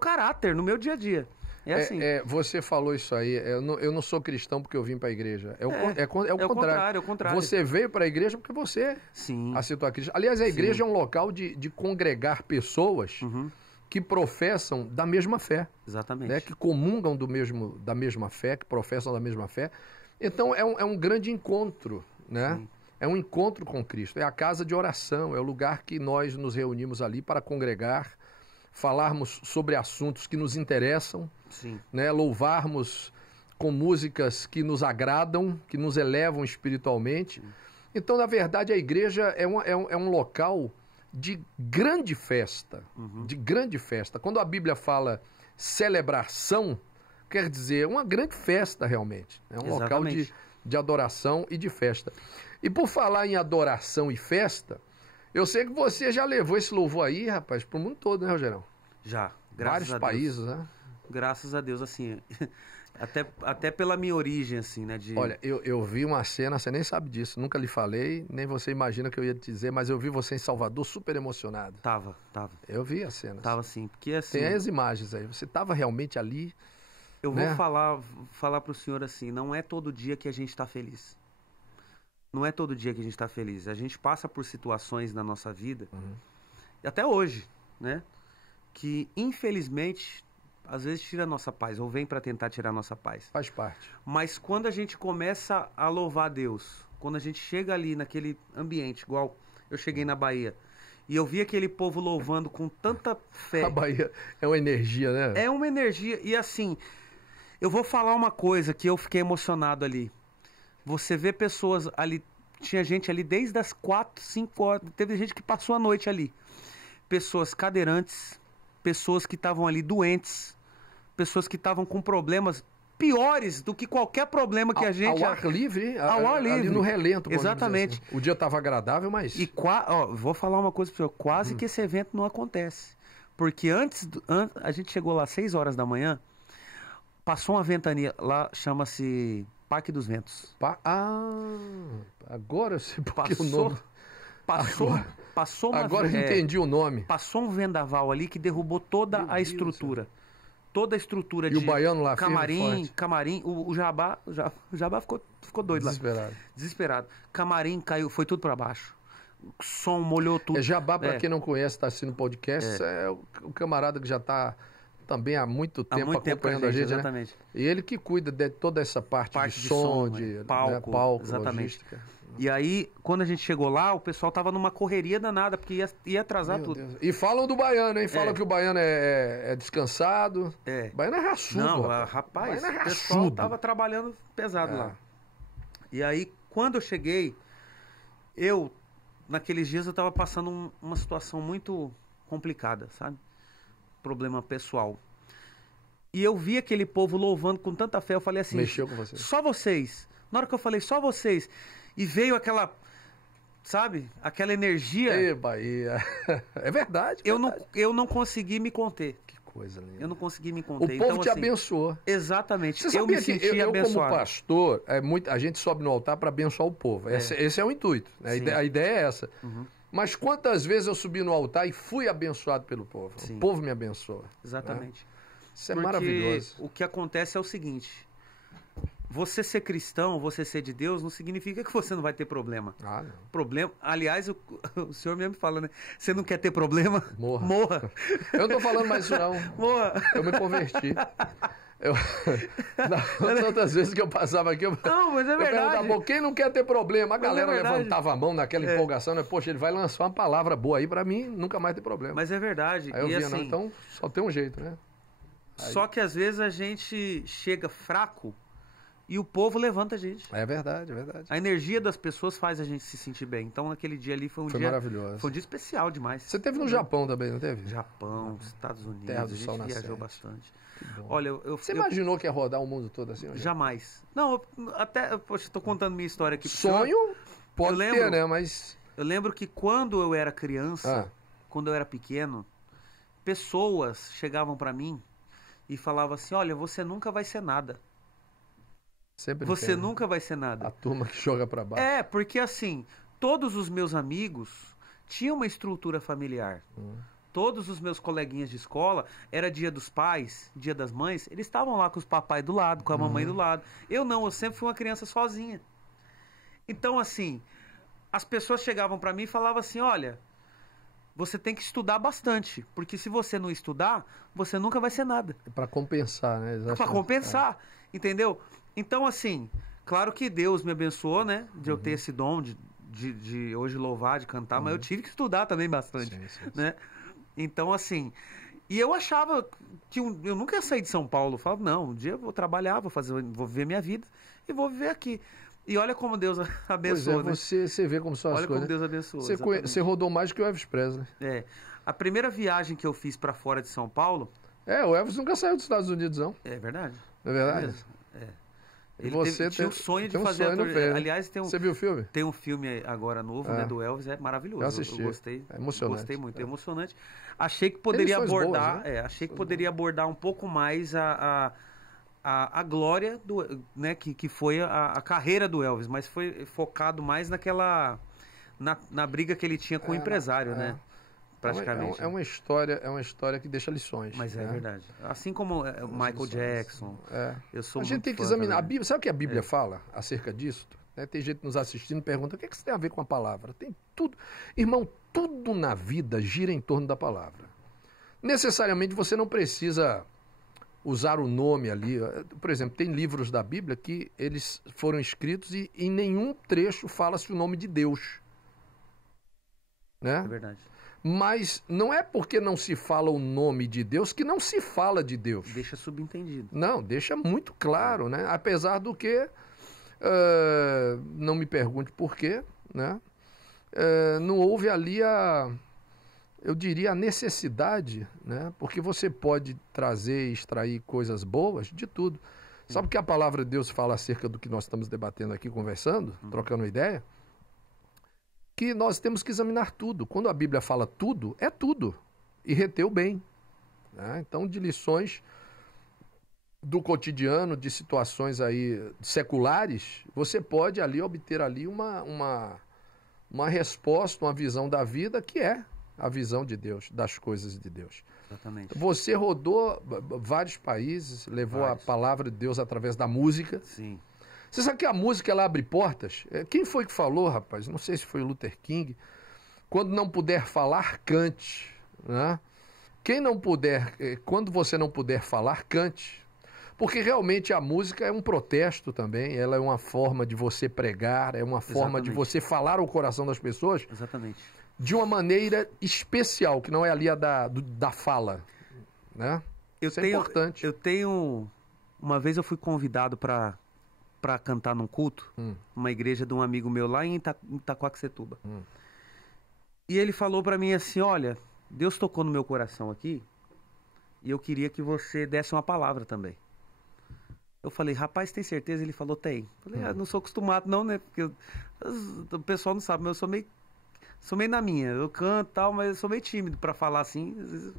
caráter, no meu dia a dia. É assim. Você falou isso aí. Eu não sou cristão porque eu vim para a igreja. É o contrário. É o contrário. Você veio para a igreja porque você aceitou a Cristo. Aliás, a igreja é um local de congregar pessoas que professam da mesma fé. Exatamente. Né? Que comungam da mesma fé, que professam da mesma fé. Então, é um grande encontro, né? Sim. É um encontro com Cristo. É a casa de oração, é o lugar que nós nos reunimos ali para congregar, falarmos sobre assuntos que nos interessam, né? Louvarmos com músicas que nos agradam, que nos elevam espiritualmente. Então, na verdade, a igreja é um local de grande festa, de grande festa. Quando a Bíblia fala celebração, quer dizer, uma grande festa realmente. É um local de adoração e de festa. E por falar em adoração e festa, eu sei que você já levou esse louvor aí, rapaz, pro mundo todo, né, Rogerão? Já, graças a Deus. Vários países, né? Graças a Deus, assim, até pela minha origem, assim, né? Olha, eu vi uma cena, você nem sabe disso, nunca lhe falei, nem você imagina que eu ia te dizer, mas eu vi você em Salvador super emocionado. Tava. Eu vi a cena. Tava sim, porque assim... Tem as imagens aí, você tava realmente ali... Eu vou falar pro senhor assim, não é todo dia que a gente tá feliz. Não é todo dia que a gente tá feliz. A gente passa por situações na nossa vida, e até hoje, né? Que, infelizmente, às vezes tira a nossa paz, ou vem para tentar tirar a nossa paz. Faz parte. Mas quando a gente começa a louvar Deus, quando a gente chega ali naquele ambiente, igual eu cheguei na Bahia, e eu vi aquele povo louvando com tanta fé. A Bahia é uma energia, né? É uma energia, e assim... Eu vou falar uma coisa que eu fiquei emocionado ali. Você vê pessoas ali, tinha gente ali desde as 4, 5 horas, teve gente que passou a noite ali. Pessoas cadeirantes, pessoas que estavam ali doentes, pessoas que estavam com problemas piores do que qualquer problema que a gente... Ao ar livre? Ao ar livre. Ali no relento. Exatamente. Assim. O dia estava agradável, mas... E vou falar uma coisa para o senhor, quase que esse evento não acontece. Porque antes a gente chegou lá às 6 horas da manhã, passou uma ventania, lá chama-se Parque dos Ventos. Agora eu sei porque o nome... Passou uma... Agora eu entendi o nome. Passou um vendaval ali que derrubou toda a estrutura. Toda a estrutura de... E o baiano lá camarim, o Jabá ficou doido Desesperado. lá. Desesperado. Camarim caiu, foi tudo para baixo. O som molhou tudo. Jabá, para quem não conhece, está assistindo o podcast, é o camarada que já está... também há muito tempo acompanhando a gente, exatamente. Né? E ele que cuida de toda essa parte de som, de palco, exatamente. Logística. E aí, quando a gente chegou lá, o pessoal tava numa correria danada, porque ia atrasar tudo. Deus. E falam do baiano, hein? Falam que o baiano é descansado. O baiano é raçudo. Não, rapaz, o pessoal tava trabalhando pesado lá. E aí, quando eu cheguei, naqueles dias eu tava passando uma situação muito complicada, sabe? Problema pessoal. E eu vi aquele povo louvando com tanta fé, eu falei assim... Mexeu com vocês. Só vocês. Na hora que eu falei, só vocês. E veio aquela, sabe? Aquela energia... Ei, Bahia. É verdade. Eu não consegui me conter. Que coisa linda. Eu não consegui me conter. O povo te abençoou. Exatamente. Você sabia que eu abençoado. Como pastor, a gente sobe no altar para abençoar o povo. Esse é o intuito. A ideia é essa. Mas quantas vezes eu subi no altar e fui abençoado pelo povo? Sim. O povo me abençoa. Exatamente. Né? Isso é maravilhoso. O que acontece é o seguinte, você ser cristão, você ser de Deus, não significa que você não vai ter problema. Ah, não. Problema, aliás, o senhor mesmo fala, né? Você não quer ter problema? Morra. Morra. Eu não tô falando mais isso, não. Morra. Eu me converti. Nas outras vezes que eu passava aqui, Não, mas é eu verdade. perguntava, "Bom, quem não quer ter problema?" A Mas é galera verdade. levantava a mão naquela empolgação, né? Poxa, ele vai lançar uma palavra boa aí pra mim, nunca mais ter problema. Mas é verdade. Aí eu E via, assim, não, então só tem um jeito, né? só que às vezes a gente chega fraco e o povo levanta a gente. É verdade, é verdade. A energia das pessoas faz a gente se sentir bem. Então naquele dia ali foi um Foi dia maravilhoso. Foi um dia especial demais. Você teve no Japão também, não teve? Japão, Estados Unidos, Terra do a gente sol viajou nascente. bastante. Que bom. Olha, Você eu imaginou que ia rodar o mundo todo assim? jamais. Não, até, poxa, tô contando minha história aqui pro senhor. Sonho pode Eu lembro. ter, né? Mas... Eu lembro que quando eu era criança, quando eu era pequeno, pessoas chegavam pra mim e falavam assim: "Olha, você nunca vai ser nada. Sempre Você tem, né? nunca vai ser nada." A turma que joga pra baixo. É, porque assim, todos os meus amigos tinham uma estrutura familiar. Todos os meus coleguinhas de escola, era dia dos pais, dia das mães, eles estavam lá com os papai do lado, com a mamãe do lado. Eu não, eu sempre fui uma criança sozinha. Então, assim, as pessoas chegavam pra mim e falavam assim: "Olha, você tem que estudar bastante, porque se você não estudar, você nunca vai ser nada." Pra compensar, né? Eles Pra acham- compensar, entendeu? Então, assim, claro que Deus me abençoou, né? De eu ter esse dom de hoje louvar, de cantar, mas eu tive que estudar também bastante, Sim, sim, sim. né? Então, assim, e eu achava que eu nunca ia sair de São Paulo. Eu falava, não, um dia eu vou trabalhar, vou viver minha vida e vou viver aqui. E olha como Deus Pois abençoou, é, né? você vê como são as Olha como coisas. Deus abençoou. Você, exatamente. você rodou mais que o Elvis Presley. É. A primeira viagem que eu fiz pra fora de São Paulo, É, o Elvis nunca saiu dos Estados Unidos, não. é verdade. Não é verdade? mesmo, é. E Ele você tinha o tem- sonho de tem um fazer sonho no pé, né? Aliás, Você viu o filme? tem um filme agora novo, né, do Elvis, é maravilhoso. Eu assisti. Eu gostei. É emocionante. Gostei muito, é emocionante. Achei que poderia Lições boas, abordar, né? achei que poderia abordar um pouco mais a glória do, né, que foi a carreira do Elvis, mas foi focado mais na briga que ele tinha com o empresário, né? Praticamente. É uma história que deixa lições. Mas é né? verdade. Assim como o Michael Jackson. É. Eu sou A gente muito tem que fã examinar. A também. Bíblia, sabe o que a Bíblia fala acerca disso? Né, tem gente nos assistindo e pergunta: o que isso tem a ver com a palavra? Tem tudo. Irmão, tudo na vida gira em torno da palavra. Necessariamente você não precisa usar o nome ali. Por exemplo, tem livros da Bíblia que eles foram escritos e em nenhum trecho fala-se o nome de Deus. Né? É verdade. Mas não é porque não se fala o nome de Deus que não se fala de Deus. Deixa subentendido. Não, deixa muito claro, né? Apesar do que, não me pergunte por quê, né? Não houve ali eu diria, a necessidade, né? Porque você pode trazer e extrair coisas boas de tudo. Sabe o que a palavra de Deus fala acerca do que nós estamos debatendo aqui, conversando, trocando uma ideia? Que nós temos que examinar tudo. Quando a Bíblia fala tudo, é tudo. E reter o bem. Né? Então, de lições do cotidiano, de situações aí seculares, você pode ali obter ali uma resposta, uma visão da vida que é a visão de Deus, das coisas de Deus. Exatamente. Você rodou vários países, levou Vários. a palavra de Deus através da música. Sim. Você sabe que a música ela abre portas? Quem foi que falou, rapaz? Não sei se foi o Luther King. Quando não puder falar, cante. Né? Quem não puder, quando você não puder falar, cante. Porque realmente a música é um protesto também, ela é uma forma de você pregar, é uma forma de Exatamente. você falar ao coração das pessoas Exatamente. de uma maneira especial, que não é ali a da fala. Né? Isso é importante. Eu tenho. Uma vez eu fui convidado para cantar num culto, numa igreja de um amigo meu lá em Itaquaquecetuba. E ele falou para mim assim: olha, Deus tocou no meu coração aqui e eu queria que você desse uma palavra também. Eu falei: rapaz, tem certeza? Ele falou: tem. Eu falei: não sou acostumado não, né? Porque o pessoal não sabe, mas eu sou meio na minha. Eu canto e tal, mas eu sou meio tímido para falar assim. Às vezes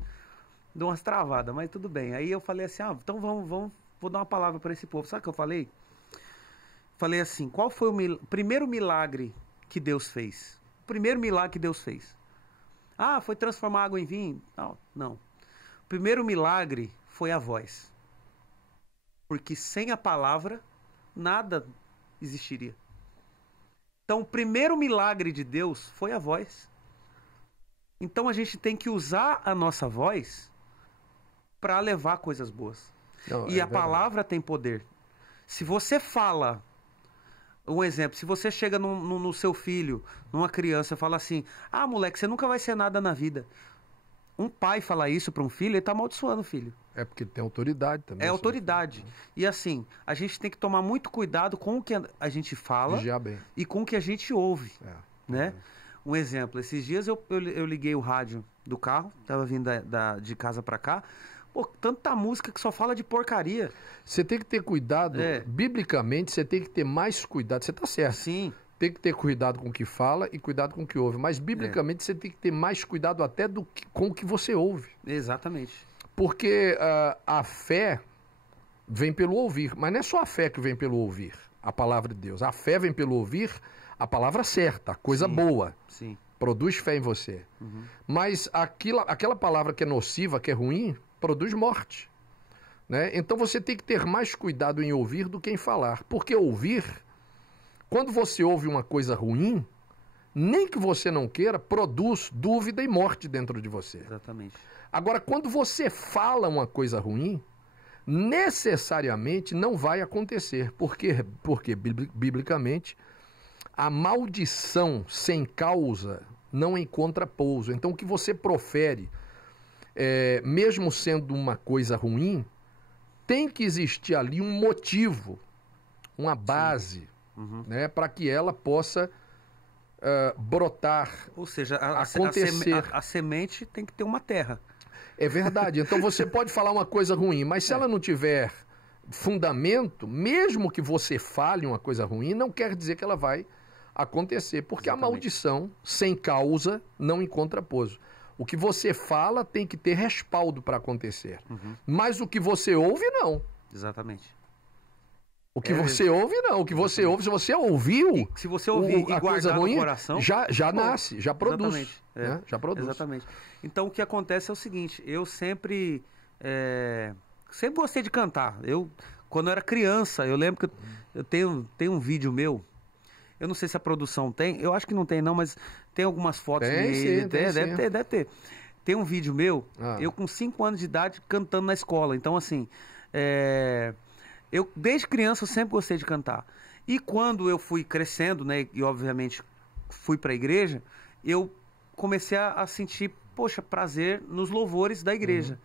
dou umas travadas, mas tudo bem. Aí eu falei assim: então vou dar uma palavra para esse povo. Sabe o que eu falei? Falei assim: qual foi o primeiro milagre que Deus fez? O primeiro milagre que Deus fez. Foi transformar água em vinho? Não. O primeiro milagre foi a voz. Porque sem a palavra nada existiria. Então, o primeiro milagre de Deus foi a voz. Então, a gente tem que usar a nossa voz para levar coisas boas. Não, E é a palavra tem poder. Se você fala, um exemplo, se você chega no seu filho, numa criança, e fala assim, ah, moleque, você nunca vai ser nada na vida. Um pai falar isso para um filho, ele está amaldiçoando o filho. É porque tem autoridade também. É autoridade. E assim, a gente tem que tomar muito cuidado com o que a gente fala Vigiar bem. e com o que a gente ouve, É. né? Um exemplo, esses dias eu liguei o rádio do carro, tava vindo de casa para cá, pô, tanta música que só fala de porcaria. Você tem que ter cuidado, biblicamente, você tem que ter mais cuidado. Você está certo. Sim. Tem que ter cuidado com o que fala e cuidado com o que ouve. Mas, biblicamente, você tem que ter mais cuidado até com o que você ouve. Exatamente. Porque a fé vem pelo ouvir. Mas não é só a fé que vem pelo ouvir, a palavra de Deus. A fé vem pelo ouvir a palavra certa, a coisa boa. Sim. Produz fé em você. Mas aquela palavra que é nociva, que é ruim, produz morte. Né? Então você tem que ter mais cuidado em ouvir do que em falar. Porque ouvir, quando você ouve uma coisa ruim, nem que você não queira, produz dúvida e morte dentro de você. Exatamente. Agora, quando você fala uma coisa ruim, necessariamente não vai acontecer. Porque biblicamente, a maldição sem causa não encontra pouso. Então, o que você profere, mesmo sendo uma coisa ruim, tem que existir ali um motivo, uma base, né, para que ela possa brotar. Ou seja, acontecer. A semente tem que ter uma terra. É verdade. Então você pode falar uma coisa ruim, mas se ela não tiver fundamento, mesmo que você fale uma coisa ruim, não quer dizer que ela vai acontecer, porque a maldição sem causa não encontra pouso. O que você fala tem que ter respaldo para acontecer. Mas o que você ouve, não. Exatamente. O que você ouve, não. O que você ouve, se você ouviu, se você ouvir e a coisa guardar ruim, no coração, já nasce, já produz. Exatamente. Né? Já produz. Exatamente. Então, o que acontece é o seguinte, eu sempre gostei de cantar. Quando eu era criança, eu lembro que eu tenho um vídeo meu, eu não sei se a produção tem, eu acho que não tem não, mas tem algumas fotos. Deve ter. Tem um vídeo meu, eu com 5 anos de idade, cantando na escola. Então, assim, eu desde criança eu sempre gostei de cantar. E quando eu fui crescendo, né, e obviamente fui para a igreja, eu comecei a sentir, poxa, prazer nos louvores da igreja.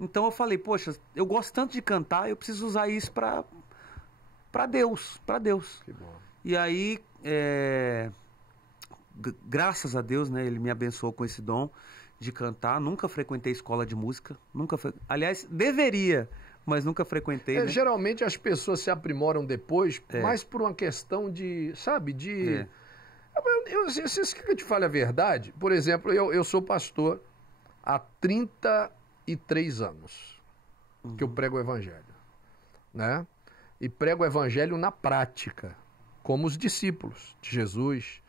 Então eu falei, poxa, eu gosto tanto de cantar, eu preciso usar isso para Deus. Que bom. E aí, graças a Deus, né, ele me abençoou com esse dom de cantar. Nunca frequentei escola de música, aliás, deveria, mas nunca frequentei. Né? Geralmente as pessoas se aprimoram depois, mais por uma questão de, sabe, se eu te falo a verdade, por exemplo, eu sou pastor há 33 anos que eu prego o evangelho, né? E prego o evangelho na prática, como os discípulos de Jesus,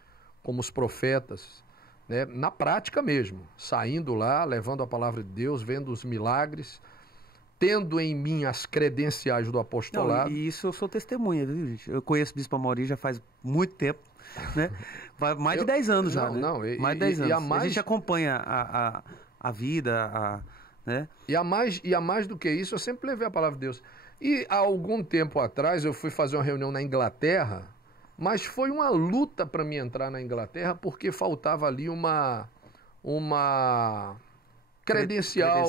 como os profetas, né? Na prática mesmo, saindo lá, levando a palavra de Deus, vendo os milagres, tendo em mim as credenciais do apostolado. Não, e isso eu sou testemunha, viu, gente? Eu conheço o Bispo Amaury já faz muito tempo, né? Mais de 10 anos já, né? Mais de 10 anos. A gente acompanha a vida, né? E a mais do que isso, eu sempre levei a palavra de Deus. E há algum tempo atrás eu fui fazer uma reunião na Inglaterra, mas foi uma luta para mim entrar na Inglaterra porque faltava ali uma credencial.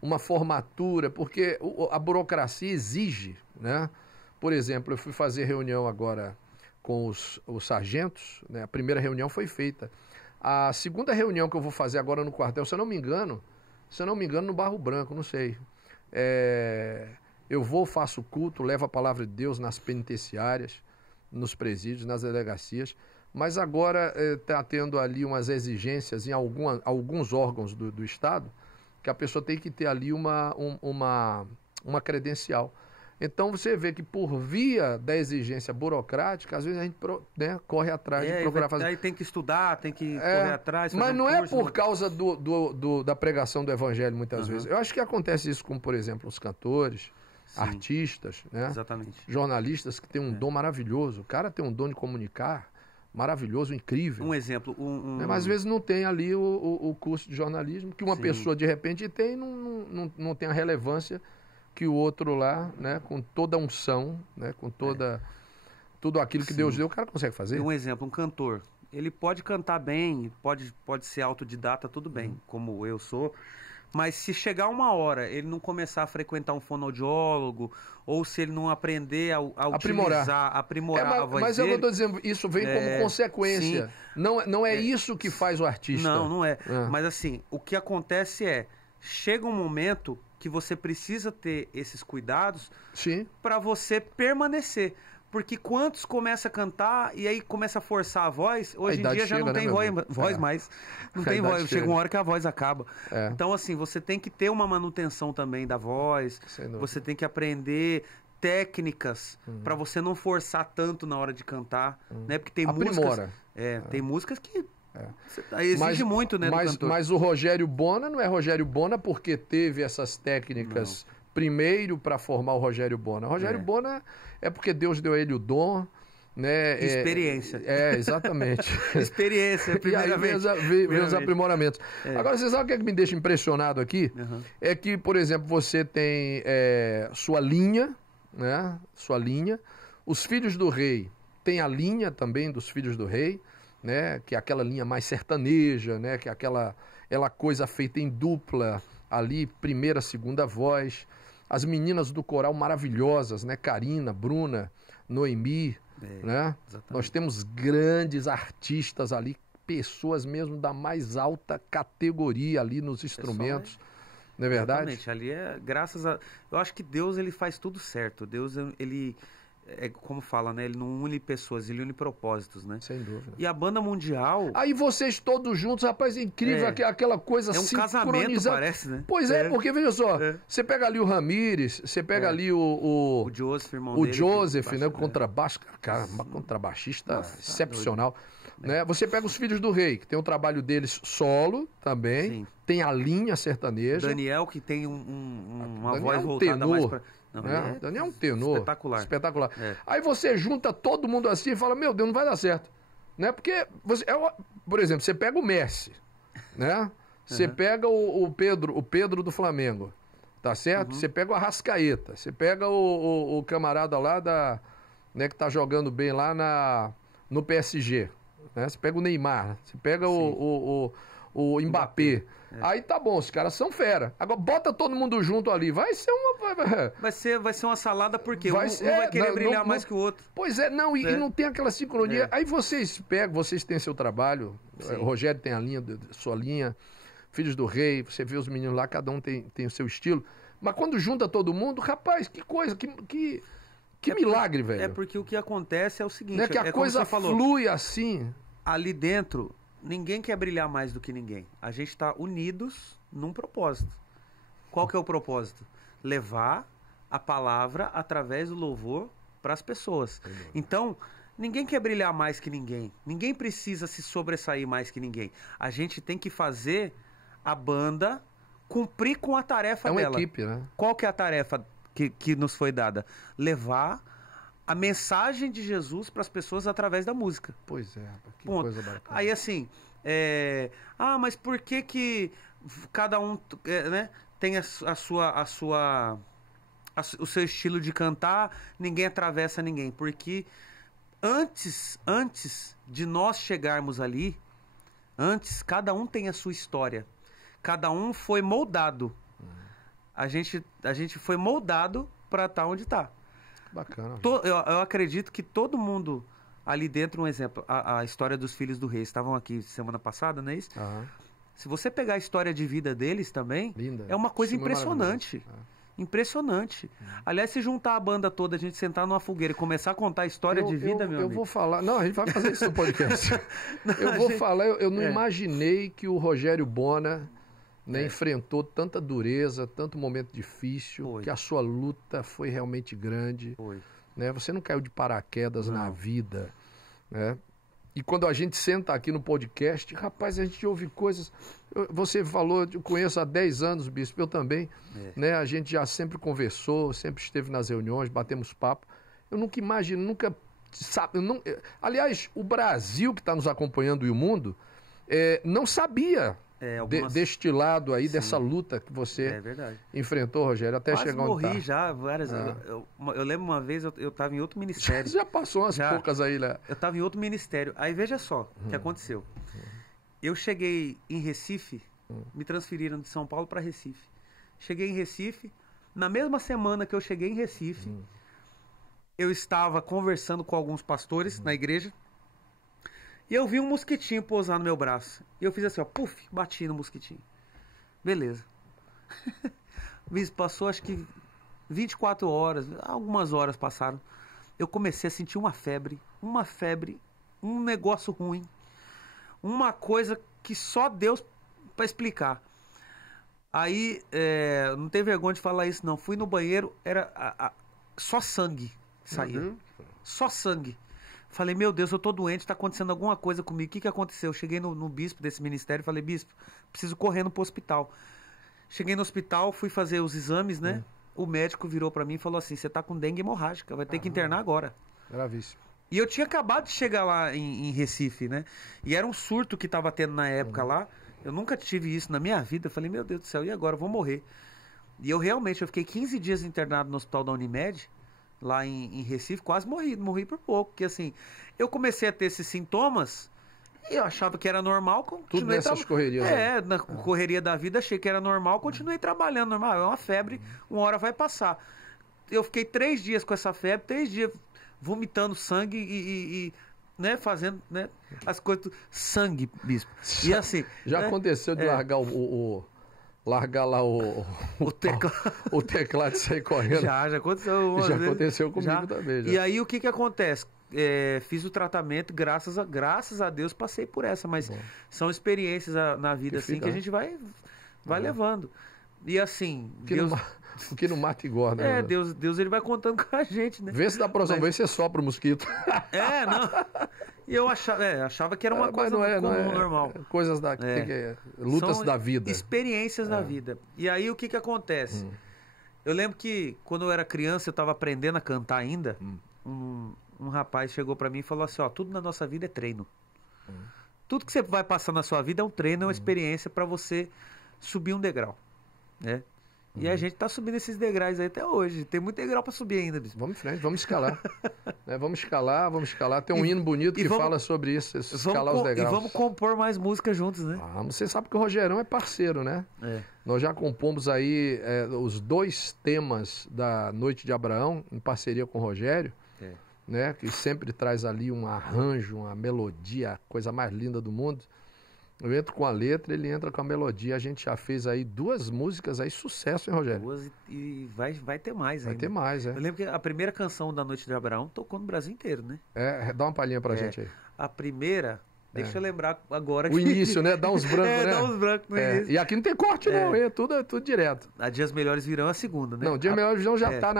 Uma formatura, porque a burocracia exige, né? Por exemplo, eu fui fazer reunião agora com os sargentos, né? A primeira reunião foi feita. A segunda reunião que eu vou fazer agora no quartel, se eu não me engano, no Barro Branco, não sei. Eu faço culto, levo a palavra de Deus nas penitenciárias, nos presídios, nas delegacias, mas agora está tendo ali umas exigências em alguns órgãos do Estado, que a pessoa tem que ter ali uma credencial. Então você vê que por via da exigência burocrática, às vezes a gente corre atrás de procurar fazer. Aí tem que estudar, tem que correr atrás. Mas não é por causa da pregação do evangelho muitas vezes. Eu acho que acontece isso com, por exemplo, os cantores, artistas, né? Exatamente. Jornalistas que têm um dom maravilhoso. O cara tem um dom de comunicar maravilhoso, incrível. Um exemplo. Mas às vezes não tem ali o curso de jornalismo, que uma Sim. pessoa de repente tem e não tem a relevância que o outro lá, né, com toda a unção, né, com tudo aquilo que Sim. Deus deu, o cara consegue fazer. Um exemplo, um cantor. Ele pode cantar bem, pode ser autodidata, tudo bem, como eu sou. Mas se chegar uma hora, ele não começar a frequentar um fonoaudiólogo, ou se ele não aprender a aprimorar a voz mas dele... eu estou dizendo, isso vem como consequência. Não é isso que faz o artista. Não é. Mas assim, o que acontece chega um momento que você precisa ter esses cuidados para você permanecer. Porque quantos começam a cantar e aí começa a forçar a voz, hoje em dia já não tem voz mais. Não tem voz, chega uma hora que a voz acaba. Então, assim, você tem que ter uma manutenção também da voz, você tem que aprender técnicas para você não forçar tanto na hora de cantar, né? Porque tem músicas... Tem músicas que... Exige muito, né, do cantor. Mas o Rogério Bona não é Rogério Bona porque teve essas técnicas primeiro para formar o Rogério Bona. O Rogério Bona é porque Deus deu a ele o dom, né? Experiência. Exatamente. Experiência, primeiramente. E aí vem os aprimoramentos. Agora, você sabe o que é que me deixa impressionado aqui? É que, por exemplo, você tem sua linha, né? Sua linha. Os Filhos do Rei tem a linha também dos Filhos do Rei, né? Que é aquela linha mais sertaneja, né? Que é aquela coisa feita em dupla ali, primeira, segunda voz. As meninas do coral maravilhosas, né? Karina, Bruna, Noemi, né? Exatamente. Nós temos grandes artistas ali, pessoas mesmo da mais alta categoria ali nos instrumentos. Não é verdade? Exatamente. Ali graças a... Eu acho que Deus, ele faz tudo certo. Deus, ele... como fala, né? Ele não une pessoas, ele une propósitos, né? Sem dúvida. E a banda mundial... Aí vocês todos juntos, rapaz, é incrível aquela coisa um casamento, parece, né? Pois porque veja só, você pega ali o Ramires, você pega ali o Joseph, irmão o dele. Joseph, né? O contrabaixo, cara, uma contrabaixista excepcional. Né? Você pega os Filhos do Rei, que tem o trabalho deles solo também, Sim. tem a linha sertaneja. Daniel, que tem uma Daniel voz um voltada tenor, mais pra... Daniel é um tenor. Espetacular. Aí você junta todo mundo assim e fala, meu Deus, não vai dar certo. Né? Porque, por exemplo, você pega o Messi, né? Você pega o Pedro do Flamengo, tá certo? Você pega o Arrascaeta, você pega o camarada lá né, que tá jogando bem lá no PSG, né? Você pega o Neymar, você pega o Mbappé. Aí tá bom, os caras são fera. Agora bota todo mundo junto ali, vai ser uma... Vai ser uma salada porque um vai querer brilhar mais que o outro. Pois é, não, e não tem aquela sincronia. Aí vocês têm seu trabalho, o Rogério tem a linha, sua linha, Filhos do Rei, você vê os meninos lá, cada um tem o seu estilo. Mas quando junta todo mundo, rapaz, que coisa, que milagre, velho. É porque o que acontece é o seguinte... Não é que a coisa flui assim. Ali dentro... Ninguém quer brilhar mais do que ninguém. A gente está unidos num propósito. Qual que é o propósito? Levar a palavra através do louvor para as pessoas. Então, ninguém quer brilhar mais que ninguém. Ninguém precisa se sobressair mais que ninguém. A gente tem que fazer a banda cumprir com a tarefa dela. É uma equipe, né? Qual que é a tarefa que nos foi dada? Levar a mensagem de Jesus para as pessoas através da música. Pois é, que ponto. Coisa bacana. Aí assim, mas por que cada um né, tem o seu estilo de cantar, ninguém atravessa ninguém? Porque antes de nós chegarmos ali, cada um tem a sua história. Cada um foi moldado. A gente foi moldado para estar onde está. Bacana. Eu acredito que todo mundo ali dentro, um exemplo, a história dos Filhos do Rei, estavam aqui semana passada, não é isso? Se você pegar a história de vida deles também, linda. É uma coisa impressionante. Impressionante. Aliás, se juntar a banda toda, a gente sentar numa fogueira e começar a contar a história de vida, meu amigo. Eu vou falar... Não, a gente vai fazer isso no podcast. Eu não imaginei que o Rogério Bona... Né, enfrentou tanta dureza, tanto momento difícil, que a sua luta foi realmente grande. Né? Você não caiu de paraquedas na vida. Né? E quando a gente senta aqui no podcast, rapaz, a gente ouve coisas Você falou, eu conheço há 10 anos, bispo, eu também. É. Né? A gente já sempre conversou, sempre esteve nas reuniões, batemos papo. Eu nunca imagino, nunca... Sabe, aliás, o Brasil que está nos acompanhando e o mundo não sabia deste lado aí, dessa luta que você enfrentou, Rogério, até quase chegar onde morri já várias vezes. Eu lembro uma vez, eu estava em outro ministério. Já passou umas poucas aí, né? Eu estava em outro ministério. Aí veja só o que aconteceu. Eu cheguei em Recife, me transferiram de São Paulo para Recife. Cheguei em Recife, na mesma semana que eu cheguei em Recife, eu estava conversando com alguns pastores na igreja e eu vi um mosquitinho pousar no meu braço. E eu fiz assim, ó, puf, bati no mosquitinho. Beleza. Passou acho que 24 horas, algumas horas passaram. Eu comecei a sentir uma febre, um negócio ruim. Uma coisa que só Deus para explicar. Aí, não tem vergonha de falar isso não. Fui no banheiro, era só sangue saía. Só sangue. Falei, meu Deus, eu tô doente, tá acontecendo alguma coisa comigo. O que aconteceu? Eu cheguei no bispo desse ministério e falei, bispo, preciso correndo pro hospital. Cheguei no hospital, fui fazer os exames, né? O médico virou para mim e falou assim, você tá com dengue hemorrágica, vai ter que internar agora. Gravíssimo. E eu tinha acabado de chegar lá em Recife, né? E era um surto que tava tendo na época lá. Eu nunca tive isso na minha vida. Eu falei, meu Deus do céu, e agora? Eu vou morrer. E eu fiquei 15 dias internado no hospital da Unimed, lá em Recife, quase morri por pouco. Porque assim, eu comecei a ter esses sintomas e eu achava que era normal. Tudo nessas correrias. Na correria da vida, achei que era normal, continuei trabalhando normal. É uma febre, uma hora vai passar. Eu fiquei 3 dias com essa febre, 3 dias vomitando sangue e né, fazendo, né, as coisas, sangue, bispo. E assim... Já aconteceu de largar largar lá o teclado e sair correndo? Já aconteceu. Já aconteceu comigo também. Já. E aí o que acontece? Fiz o tratamento, graças a Deus passei por essa, mas são experiências na vida assim que a gente vai levando. E assim... O que não mata engorda. Né? Deus ele vai contando com a gente, né? Vê se da próxima vez você sopra o mosquito. Não. E eu achava que era uma coisa comum, normal. Coisas lutas São da vida. Experiências da vida. E aí o que acontece? Eu lembro que quando eu era criança, eu estava aprendendo a cantar ainda. Um rapaz chegou para mim e falou assim, ó, tudo na nossa vida é treino. Tudo que você vai passar na sua vida é um treino, é uma experiência para você subir um degrau, né? E a gente tá subindo esses degraus aí até hoje. Tem muito degrau para subir ainda, bispo. Vamos em frente, vamos escalar. Vamos escalar. Tem um hino bonito que fala sobre isso, escalar os degraus. E vamos compor mais músicas juntos, né? Você sabe que o Rogerão é parceiro, né? Nós já compomos aí os 2 temas da Noite de Abraão, em parceria com o Rogério, né? Que sempre traz ali um arranjo, uma melodia, a coisa mais linda do mundo. Eu entro com a letra, ele entra com a melodia. A gente já fez aí 2 músicas aí, sucesso, hein, Rogério? 2 e vai ter mais ainda. Vai ter mais, Eu lembro que a primeira canção da Noite de Abraão tocou no Brasil inteiro, né? Dá uma palhinha pra gente aí. A primeira, deixa eu lembrar agora. O início, né? Dá uns brancos, né? Dá uns brancos no início. E aqui não tem corte não, tudo direto. A Dias Melhores Virão é a segunda, né? Não, Dias Melhores Virão já tá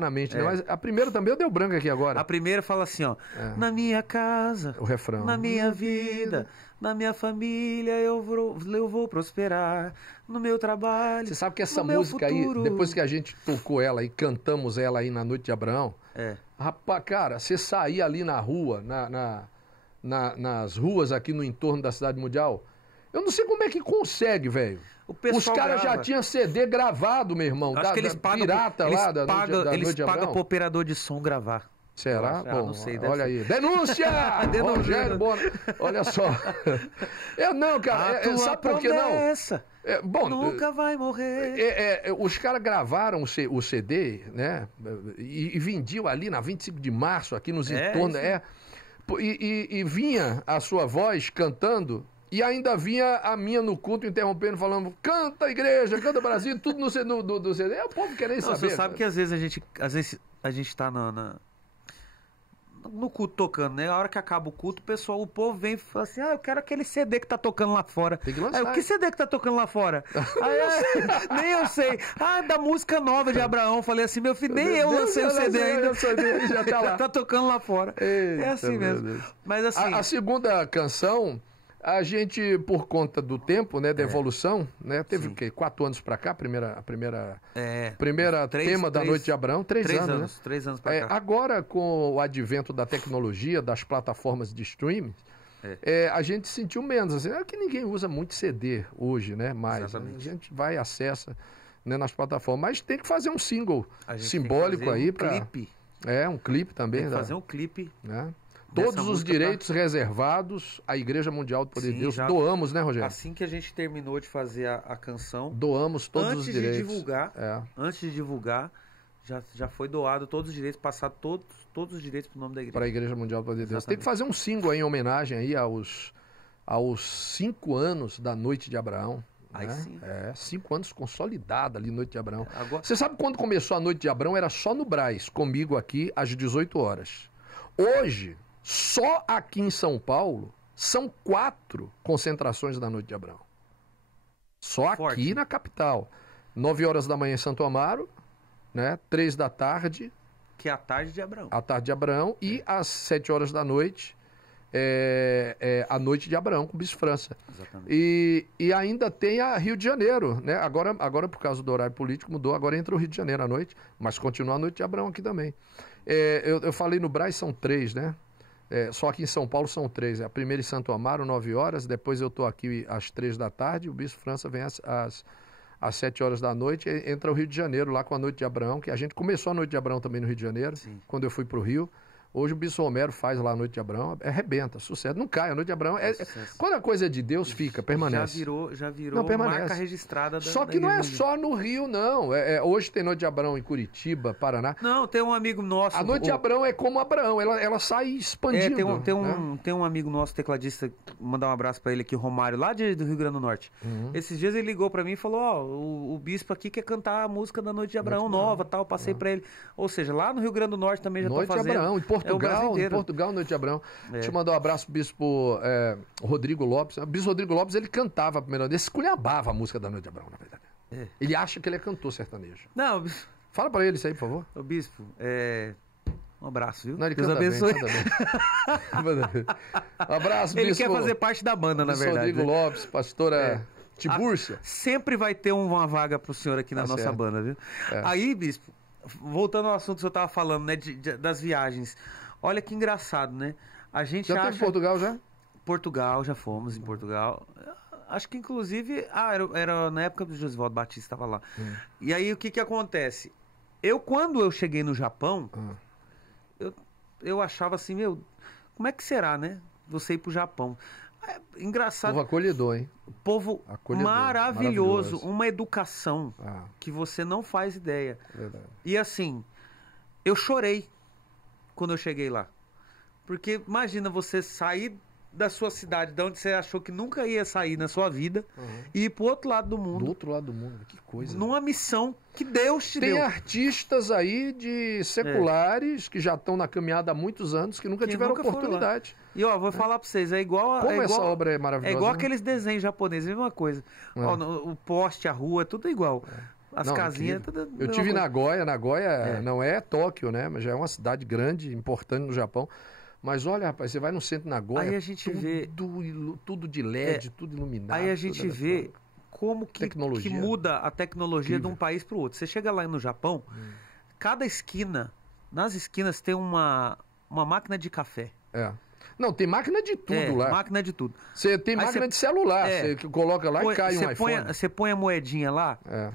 na mente, né? Mas a primeira também eu dei branco aqui agora. A primeira fala assim, ó. Na minha casa, o refrão. Na minha vida, na minha família eu vou prosperar, no meu trabalho. Você sabe que essa música aí, depois que a gente tocou ela e cantamos ela aí na Noite de Abraão, rapaz, cara, você sair ali na rua, nas ruas aqui no entorno da Cidade Mundial, eu não sei como é que consegue, velho. Os caras já tinham CD gravado, meu irmão, da pirata lá da Noite de Abraão. Eles pagam pro operador de som gravar. Será? Bom, não sei, olha aí. Denúncia! Rogério Bona. Olha só. Cara, sabe por que não? Nunca vai morrer. Os caras gravaram o CD, né? E vendiam ali na 25 de março, aqui nos entornos. E vinha a sua voz cantando. E ainda vinha a minha no culto interrompendo, falando, canta igreja, canta Brasil, tudo no CD. O povo querendo saber. Você sabe que às vezes a gente tá no culto tocando, né? A hora que acaba o culto, o povo vem e fala assim, eu quero aquele CD que tá tocando lá fora. Tem que lançar. O que CD que tá tocando lá fora? Nem eu sei. Da música nova de Abraão. Falei assim, meu filho, nem eu lancei o CD ainda. Já tá lá. Tá tocando lá fora. Eita, é assim mesmo. Mas assim... A segunda canção, A gente, por conta do tempo, né, da evolução, né, teve Sim. o quê? 4 anos para cá, a primeira Três- tema da três- Noite de Abraão, 3 anos, né? 3 anos pra cá. Agora, com o advento da tecnologia, das plataformas de streaming, a gente sentiu menos. Assim, é que ninguém usa muito CD hoje, né? Mais. Exatamente. A gente vai e acessa, né, nas plataformas. Mas tem que fazer um single A gente simbólico tem que fazer aí um para. clipe. Um clipe também. Tem que fazer um clipe. Né? dessa Todos os música direitos reservados à Igreja Mundial do Poder Sim, de Deus. já- Doamos, né, Rogério? Assim que a gente terminou de fazer a canção, Doamos todos antes os de direitos. divulgar, É. antes de divulgar, já foi doado todos os direitos, passado todos os direitos pro nome da igreja. Para a Igreja Mundial do Poder de Deus. Exatamente. Tem que fazer um single aí em homenagem aí aos 5 anos da Noite de Abraão. Aí né? sim. 5 anos consolidada ali, Noite de Abraão. Agora, Você sabe quando começou a Noite de Abraão? Era só no Brás, comigo aqui, às 18 horas. Hoje, só aqui em São Paulo, são 4 concentrações da Noite de Abraão. Só aqui Forte. na capital. 9 horas da manhã em Santo Amaro, né? 3 da tarde, que é a tarde de Abraão. a tarde de Abraão, e às 7 horas da noite, a Noite de Abraão com Bispo França. Exatamente. E ainda tem a Rio de Janeiro, né? Agora, por causa do horário político, mudou. Agora entra o Rio de Janeiro à noite, mas continua a Noite de Abraão aqui também. Eu falei no Brás, são 3, né? Só aqui em São Paulo são 3. A primeira em Santo Amaro, 9 horas. Depois eu estou aqui às 3 da tarde. O Bispo França vem às 7 horas da noite. Entra o Rio de Janeiro lá com a Noite de Abraão, que a gente começou a Noite de Abraão também no Rio de Janeiro, Sim. quando eu fui para o Rio. Hoje o Bispo Romero faz lá a Noite de Abraão, arrebenta, sucesso. Não cai, a Noite de Abraão. Sucesso. Quando a coisa é de Deus, fica, permanece. Já virou Não, permanece. marca registrada da Só que não é igreja. só no Rio, não. Hoje tem Noite de Abraão em Curitiba, Paraná. Não, tem um amigo nosso. A Noite de Abraão é como Abraão, ela sai expandindo. Tem um amigo nosso, tecladista, mandar um abraço pra ele aqui, Romário, lá do Rio Grande do Norte. Esses dias ele ligou pra mim e falou, o bispo aqui quer cantar a música da Noite de Abraão nova, tal, passei pra ele. Ou seja, lá no Rio Grande do Norte também já Noite estão de fazendo. Abraão, em Portugal, Brasil inteiro. Noite de Abraão. Deixa eu mandar um abraço pro Bispo Rodrigo Lopes. O Bispo Rodrigo Lopes, ele cantava a primeira vez, esculhambava a música da Noite de Abraão, na verdade. Ele acha que ele é cantor sertanejo. Não, Fala pra ele isso aí, por favor. o bispo, um abraço, viu? Não, ele Deus canta abençoe. bem, canta bem. Um abraço, Ele Bispo. quer fazer parte da banda, na Bispo verdade. Rodrigo né? Lopes, pastora Tibúrcia. Sempre vai ter uma vaga pro senhor aqui na Tá nossa certo. banda, viu? Aí, bispo, voltando ao assunto que o senhor tava falando, né, das viagens. Olha que engraçado, né? A gente Já teve em Portugal já? Portugal, já fomos em Portugal. Acho que inclusive, era na época do Josivaldo Batista, estava lá. E aí o que acontece? Quando eu cheguei no Japão, eu achava assim, como é que será, né? Você ir pro Japão. Engraçado. Povo acolhedor, hein? Povo Acolhedor, maravilhoso, maravilhoso. uma educação que você não faz ideia. Verdade. E assim, eu chorei quando eu cheguei lá. Porque imagina você sair da sua cidade, de onde você achou que nunca ia sair na sua vida, e ir pro outro lado do Do mundo, outro lado do mundo, que coisa. numa missão que Deus te Tem deu. artistas aí de seculares que já estão na caminhada há muitos anos que nunca Que tiveram nunca foram oportunidade. E ó, vou falar pra vocês, é igual... Como é essa igual, obra é maravilhosa. É igual né? aqueles desenhos japoneses, mesma coisa. Ó, o poste, a rua, tudo igual. As Não, casinhas, incrível. tudo... Eu tive em na Nagoya. Nagoya não é Tóquio, né? Mas já é uma cidade grande, importante no Japão. Mas olha, rapaz, você vai no centro de Nagoya, Aí a gente vê... tudo de LED, tudo iluminado. Aí a gente tudo vê eletrônico. como que Tecnologia. muda a tecnologia de Incrível. um país para o outro. Você chega lá no Japão, cada esquina, nas esquinas tem uma máquina de café. Não, tem máquina de tudo lá. Máquina de tudo. Você tem Aí máquina você- de celular, você coloca lá e cai um você iPhone. você põe a moedinha lá, É.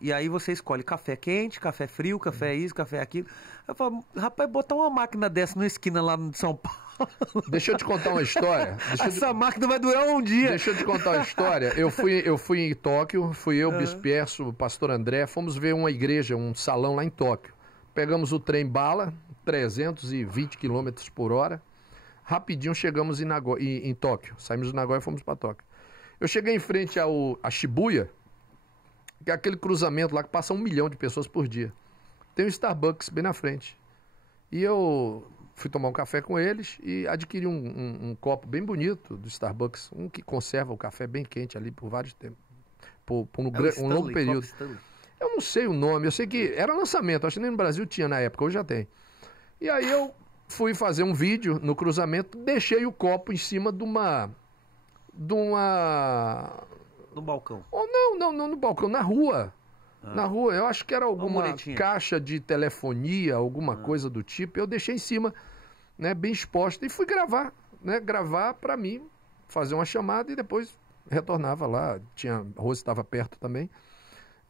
e aí você escolhe café quente, café frio, café isso, café aquilo. Eu falo, rapaz, botar uma máquina dessa na esquina lá de São Paulo, Deixa eu te contar uma história. essa máquina vai durar um dia. Deixa eu te contar uma história. Eu fui em Tóquio, fui eu, Bispo Pierso, o pastor André, fomos ver uma igreja, um salão lá em Tóquio. Pegamos o trem bala, 320 km por hora. Rapidinho chegamos em Tóquio. Saímos de Nagoya e fomos para Tóquio. Eu cheguei em frente a Shibuya, que é aquele cruzamento lá que passa 1 milhão de pessoas por dia. Tem um Starbucks bem na frente. E eu fui tomar um café com eles e adquiri um copo bem bonito do Starbucks, um que conserva o café bem quente ali por vários tempos, por um longo período. Eu não sei o nome, eu sei que era lançamento, acho que nem no Brasil tinha na época, hoje já tem. E aí eu fui fazer um vídeo no cruzamento, deixei o copo em cima de uma... No balcão. Oh, não no balcão, na rua. Na rua, eu acho que era alguma muretinha. caixa de telefonia, alguma coisa do tipo. Eu deixei em cima, né, bem exposta, e fui gravar, né? Gravar para mim, fazer uma chamada e depois retornava lá. A Rose estava perto também.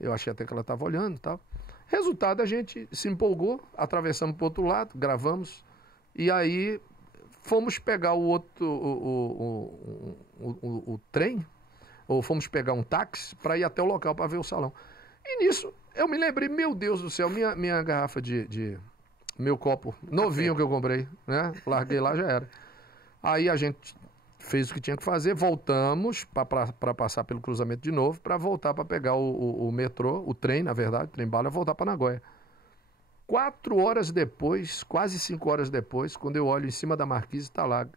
Eu achei até que ela estava olhando e tal. Resultado, a gente se empolgou, atravessamos para o outro lado, gravamos, e aí fomos pegar o outro, o trem, ou fomos pegar um táxi para ir até o local para ver o salão. E nisso, eu me lembrei, meu Deus do céu, minha garrafa meu copo novinho que eu comprei, né? Larguei lá, já era. Aí a gente fez o que tinha que fazer, voltamos para passar pelo cruzamento de novo, para voltar para pegar o metrô, o trem, na verdade, o trem-bala, voltar para Nagoya. 4 horas depois, quase 5 horas depois, quando eu olho em cima da marquise, está lá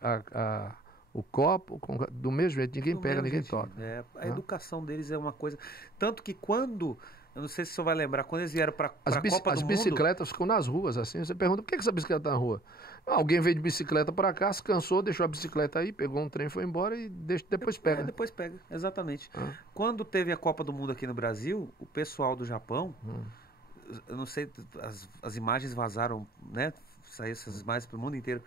o copo, do mesmo jeito, ninguém pega, ninguém toca. A educação deles é uma coisa... Tanto que quando... Eu não sei se o senhor vai lembrar, quando eles vieram para a Copa do Mundo... As bicicletas ficam nas ruas, assim. Você pergunta, por que essa bicicleta está na rua? Alguém veio de bicicleta para cá, se cansou, deixou a bicicleta aí, pegou um trem, foi embora e depois pega. Depois pega, exatamente. Quando teve a Copa do Mundo aqui no Brasil, o pessoal do Japão, eu não sei, as imagens vazaram, né? Saíram essas imagens para o mundo inteiro.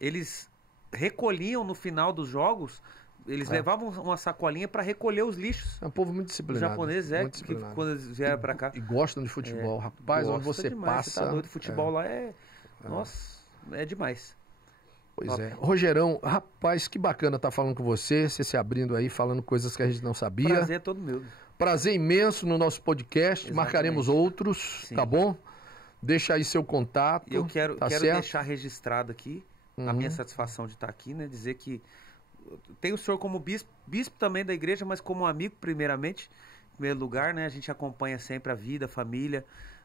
Eles recolhiam no final dos jogos... Eles levavam uma sacolinha para recolher os lixos. É um povo muito disciplinado. Os japoneses que quando eles vieram para cá... E gostam de futebol. Rapaz, onde você demais, passa... Você tá doido, futebol lá Nossa, é demais. Pois Top. é. Rogerão, rapaz, que bacana estar falando com você se abrindo aí, falando coisas que a gente não sabia. Prazer é todo meu. Prazer imenso no nosso podcast. Exatamente. Marcaremos outros, tá bom? Deixa aí seu contato. Eu quero certo? deixar registrado aqui a minha satisfação de estar aqui, né? Dizer que tem o senhor como bispo também da igreja, mas como amigo, primeiramente, em primeiro lugar, né? A gente acompanha sempre a vida, a família,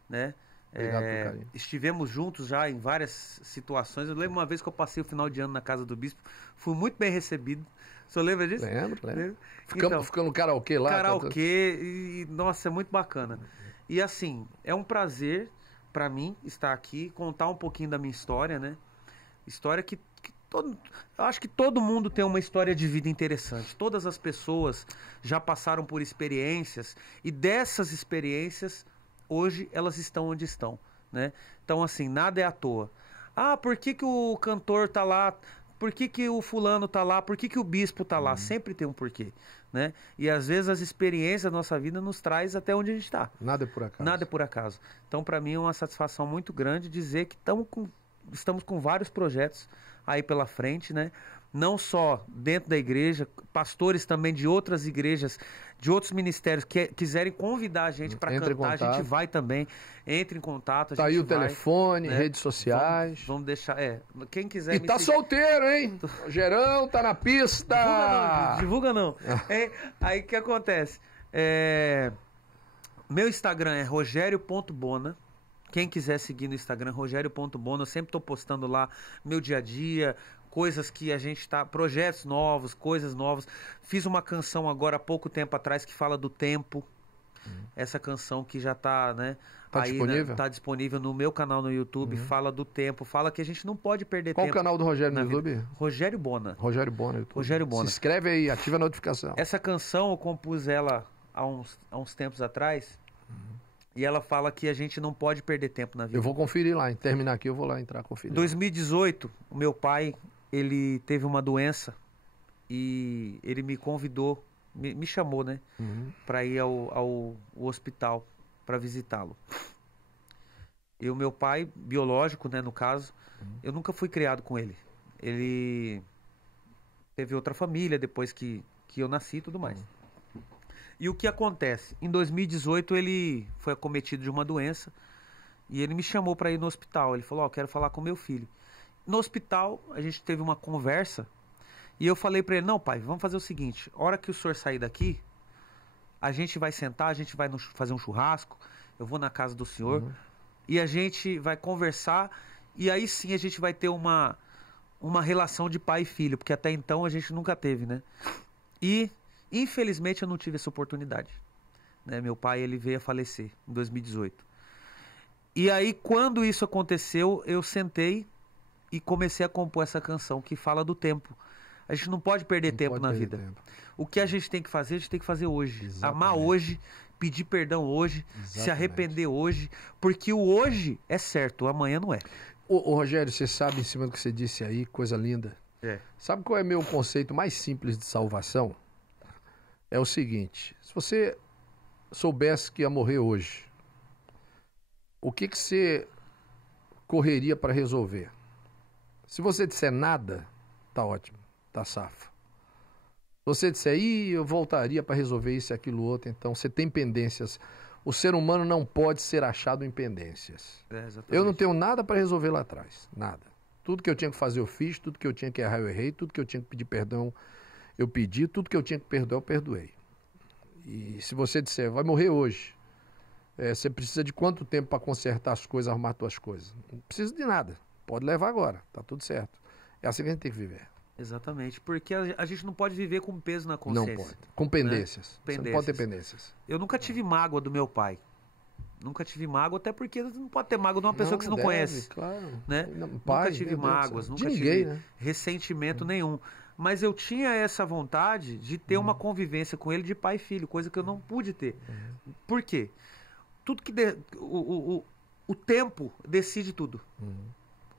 né? Obrigado pelo carinho. Estivemos juntos já em várias situações. Eu lembro uma vez que eu passei o final de ano na casa do bispo, fui muito bem recebido. O senhor lembra disso? Lembro. Ficamos no karaokê lá. Karaokê, nossa, é muito bacana. E assim, é um prazer para mim estar aqui, contar um pouquinho da minha história, né? História que eu acho que todo mundo tem uma história de vida interessante. Todas as pessoas já passaram por experiências e dessas experiências, hoje elas estão onde estão, né? Então, assim, nada é à toa. Por que o cantor tá lá? Por que o fulano tá lá? Por que o bispo tá lá? Sempre tem um porquê, né? E às vezes as experiências da nossa vida nos traz até onde a gente está. Nada é por acaso. Nada é por acaso. Então, para mim é uma satisfação muito grande dizer que estamos com vários projetos aí pela frente, né? Não só dentro da igreja, pastores também de outras igrejas, de outros ministérios que quiserem convidar a gente para cantar, a gente vai também. Entre em contato, tá aí o telefone, né? Redes sociais. Vamos deixar, quem quiser e tá solteiro, hein? O Gerão tá na pista. Divulga não. Aí o que acontece? Meu Instagram é rogério.bona. Quem quiser seguir no Instagram, rogério.bona, eu sempre estou postando lá meu dia a dia, coisas que a gente tá, projetos novos, coisas novas. Fiz uma canção agora há pouco tempo atrás que fala do tempo. Essa canção que já tá, né? Tá aí, disponível? Tá disponível no meu canal no YouTube, fala do tempo, fala que a gente não pode perder tempo. Qual o canal do Rogério no YouTube? Rogério Bona. Rogério Bona, YouTube. Rogério Bona. Se inscreve aí, ativa a notificação. Essa canção eu compus ela há uns tempos atrás. E ela fala que a gente não pode perder tempo na vida. Eu vou conferir lá, terminar aqui eu vou lá entrar conferir. Em 2018, o meu pai, ele teve uma doença e ele me convidou, me chamou, né, para ir ao hospital para visitá-lo. E o meu pai, biológico, né, no caso, eu nunca fui criado com ele. Ele teve outra família depois que eu nasci e tudo mais. E o que acontece? Em 2018 ele foi acometido de uma doença e ele me chamou para ir no hospital. Ele falou, quero falar com meu filho. No hospital a gente teve uma conversa e eu falei para ele, não pai, vamos fazer o seguinte, a hora que o senhor sair daqui, a gente vai sentar, a gente vai fazer um churrasco, eu vou na casa do senhor e a gente vai conversar e aí sim a gente vai ter uma relação de pai e filho, porque até então a gente nunca teve, né? E infelizmente eu não tive essa oportunidade, né? Meu pai, ele veio a falecer em 2018. E aí quando isso aconteceu, eu sentei e comecei a compor essa canção que fala do tempo. A gente não pode perder Não tempo pode na perder vida. tempo. O que a gente tem que fazer, a gente tem que fazer hoje. Exatamente. Amar hoje, pedir perdão hoje, se Exatamente. arrepender hoje, porque o hoje é certo, o amanhã não é. Ô, Rogério, você sabe, em cima do que você disse aí, coisa linda. É. Sabe qual é meu conceito mais simples de salvação? É o seguinte, se você soubesse que ia morrer hoje, o que você correria para resolver? Se você disser nada, tá ótimo, tá safo. Se você disser, eu voltaria para resolver isso e aquilo outro, então você tem pendências. O ser humano não pode ser achado em pendências. Eu não tenho nada para resolver lá atrás, nada. Tudo que eu tinha que fazer eu fiz, tudo que eu tinha que errar eu errei, tudo que eu tinha que pedir perdão eu pedi, tudo que eu tinha que perdoar eu perdoei. E se você disser, vai morrer hoje, você precisa de quanto tempo para consertar as coisas, arrumar as suas coisas? Não precisa de nada, pode levar agora, tá tudo certo. É assim que a gente tem que viver. Exatamente, porque a gente não pode viver com peso na consciência. Não pode. Com pendências. Né? Você não pode ter pendências. Eu nunca tive mágoa do meu pai. Nunca tive mágoa, até porque você não pode ter mágoa de uma pessoa que você não deve, conhece. Claro. Né? Pai, nunca tive mágoas, nunca ninguém, tive né? ressentimento nenhum. Mas eu tinha essa vontade de ter uma convivência com ele de pai e filho, coisa que eu não pude ter. Por quê? Tudo que o tempo decide tudo.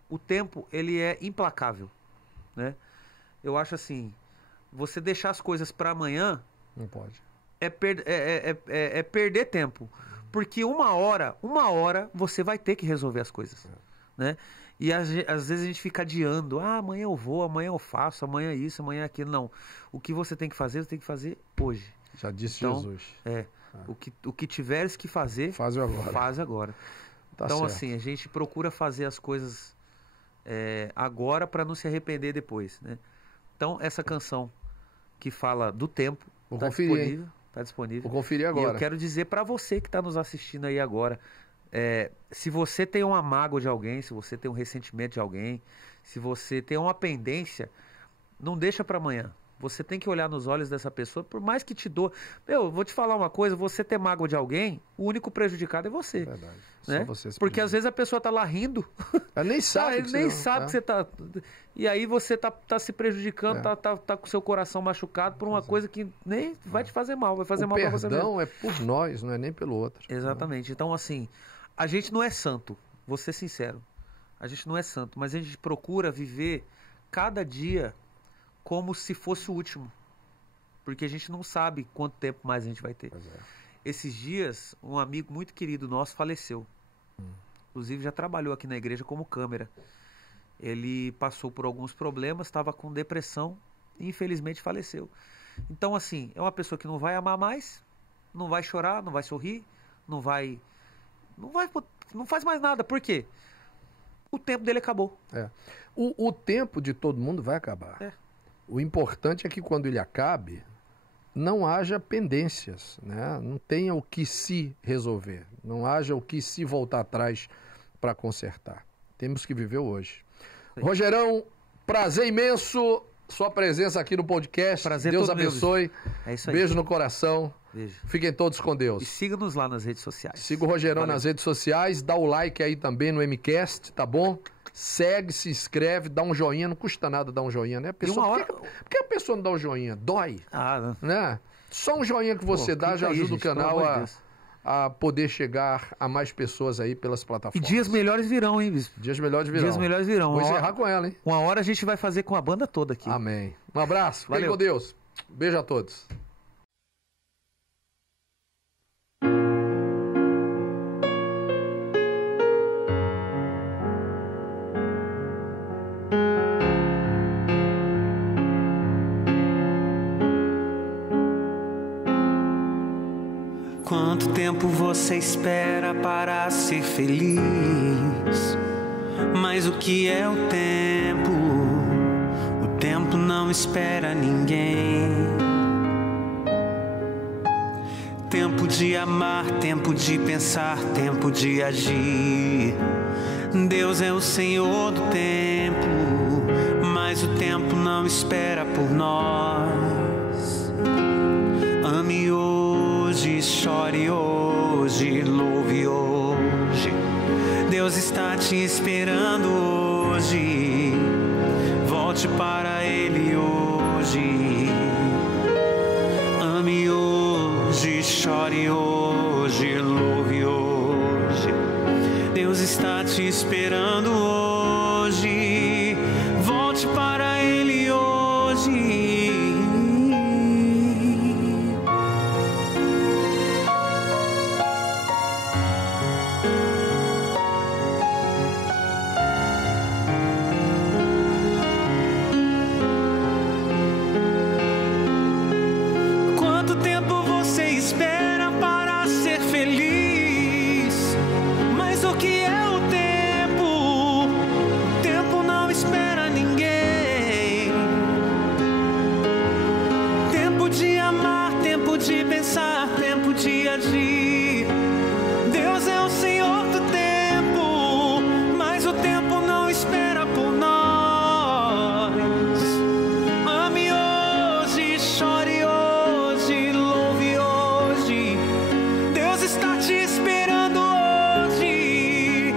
O tempo, ele é implacável, né? Eu acho assim, você deixar as coisas para amanhã Não pode. é perder tempo. Porque uma hora você vai ter que resolver as coisas, né? E às vezes a gente fica adiando, amanhã eu vou, amanhã eu faço, amanhã isso, amanhã aquilo. Não, o que você tem que fazer, você tem que fazer hoje. Já disse Então, Jesus. o que tiveres que fazer, Faz agora. faz agora. Tá Então certo. assim, a gente procura fazer as coisas agora para não se arrepender depois, né? Então essa canção que fala do tempo Vou tá conferir, hein? disponível, tá disponível. Vou conferir E agora. eu quero dizer para você que está nos assistindo aí agora, se você tem uma mágoa de alguém, se você tem um ressentimento de alguém, se você tem uma pendência, não deixa para amanhã. Você tem que olhar nos olhos dessa pessoa, por mais que te doa. Meu, vou te falar uma coisa, você ter mágoa de alguém, o único prejudicado é você. Verdade. Né? Só você se Porque às prejudica. vezes a pessoa tá lá rindo. Ela nem sabe. Ele nem sabe que você tá. E aí você tá se prejudicando, tá com o seu coração machucado por uma coisa que nem vai te fazer mal, vai fazer O mal pra você mesmo. perdão é por nós, não é nem pelo outro. Exatamente. Então, assim, a gente não é santo, vou ser sincero. A gente não é santo, mas a gente procura viver cada dia como se fosse o último. Porque a gente não sabe quanto tempo mais a gente vai ter. Pois é. Esses dias, um amigo muito querido nosso faleceu. Inclusive já trabalhou aqui na igreja como câmera. Ele passou por alguns problemas, estava com depressão e infelizmente faleceu. Então assim, é uma pessoa que não vai amar mais, não vai chorar, não vai sorrir, não faz mais nada. Por quê? O tempo dele acabou. O tempo de todo mundo vai acabar. O importante é que quando ele acabe, não haja pendências, né? Não tenha o que se resolver, não haja o que se voltar atrás para consertar. Temos que viver hoje. Sim. Rogerão, prazer imenso sua presença aqui no podcast. Prazer Deus todo meu, abençoe. É isso aí. Beijo no coração. Beijo. Fiquem todos com E Deus. siga-nos lá nas redes sociais. Siga o Rogerão Valeu. nas redes sociais, dá o like aí também no MCast, tá bom? Segue, se inscreve, dá um joinha, não custa nada dar um joinha, né? uma Por que a pessoa não dá um joinha? Dói, Ah, né? Só um joinha que você dá clica já aí, ajuda gente, o canal pelo amor de Deus. a poder chegar a mais pessoas aí pelas E plataformas. dias melhores virão, hein, bispo? Dias melhores virão. Dias melhores virão. Vou Uma encerrar hora, com ela, hein? uma hora a gente vai fazer com a banda toda aqui. Amém. Um abraço. Fiquem Valeu. com Deus. Beijo a todos. Quanto tempo você espera para ser feliz? Mas o que é o tempo? O tempo não espera ninguém. Tempo de amar, tempo de pensar, tempo de agir. Deus é o Senhor do tempo, mas o tempo não espera por nós. Ame hoje, chore hoje, louve hoje. Deus está te esperando hoje. Volte para Ele hoje. chore hoje, louve hoje. Deus está te esperando hoje. Volte para Ele hoje. Quanto tempo você espera para ser feliz? Mas o que é o tempo? O tempo não espera ninguém. Tempo de amar, tempo de pensar, tempo de agir. Deus é o Senhor do tempo, mas o tempo não espera por nós. Ame hoje, chore hoje, louve hoje. Deus está te esperando hoje.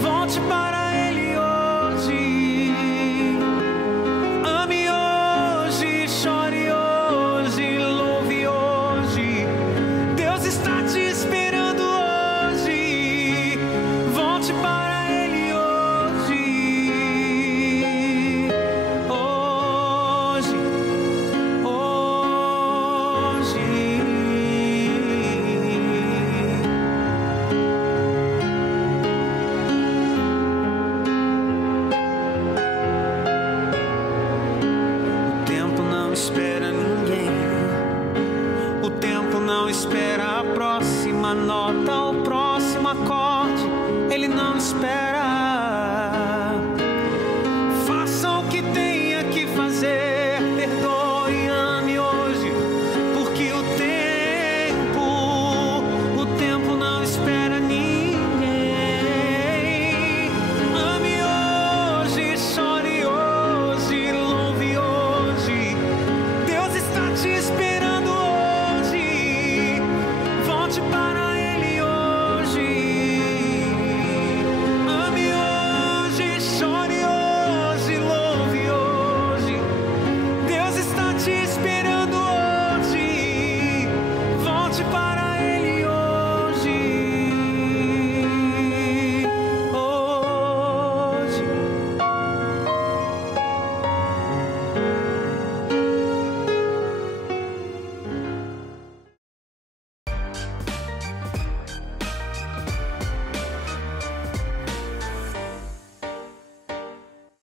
Volte para Ele hoje. Ame hoje, chore hoje, louve hoje. Deus está te esperando hoje. Volte para Ele hoje. Hoje, O tempo não espera ninguém. O tempo não espera a próxima nota, o próximo acorde. Ele não espera.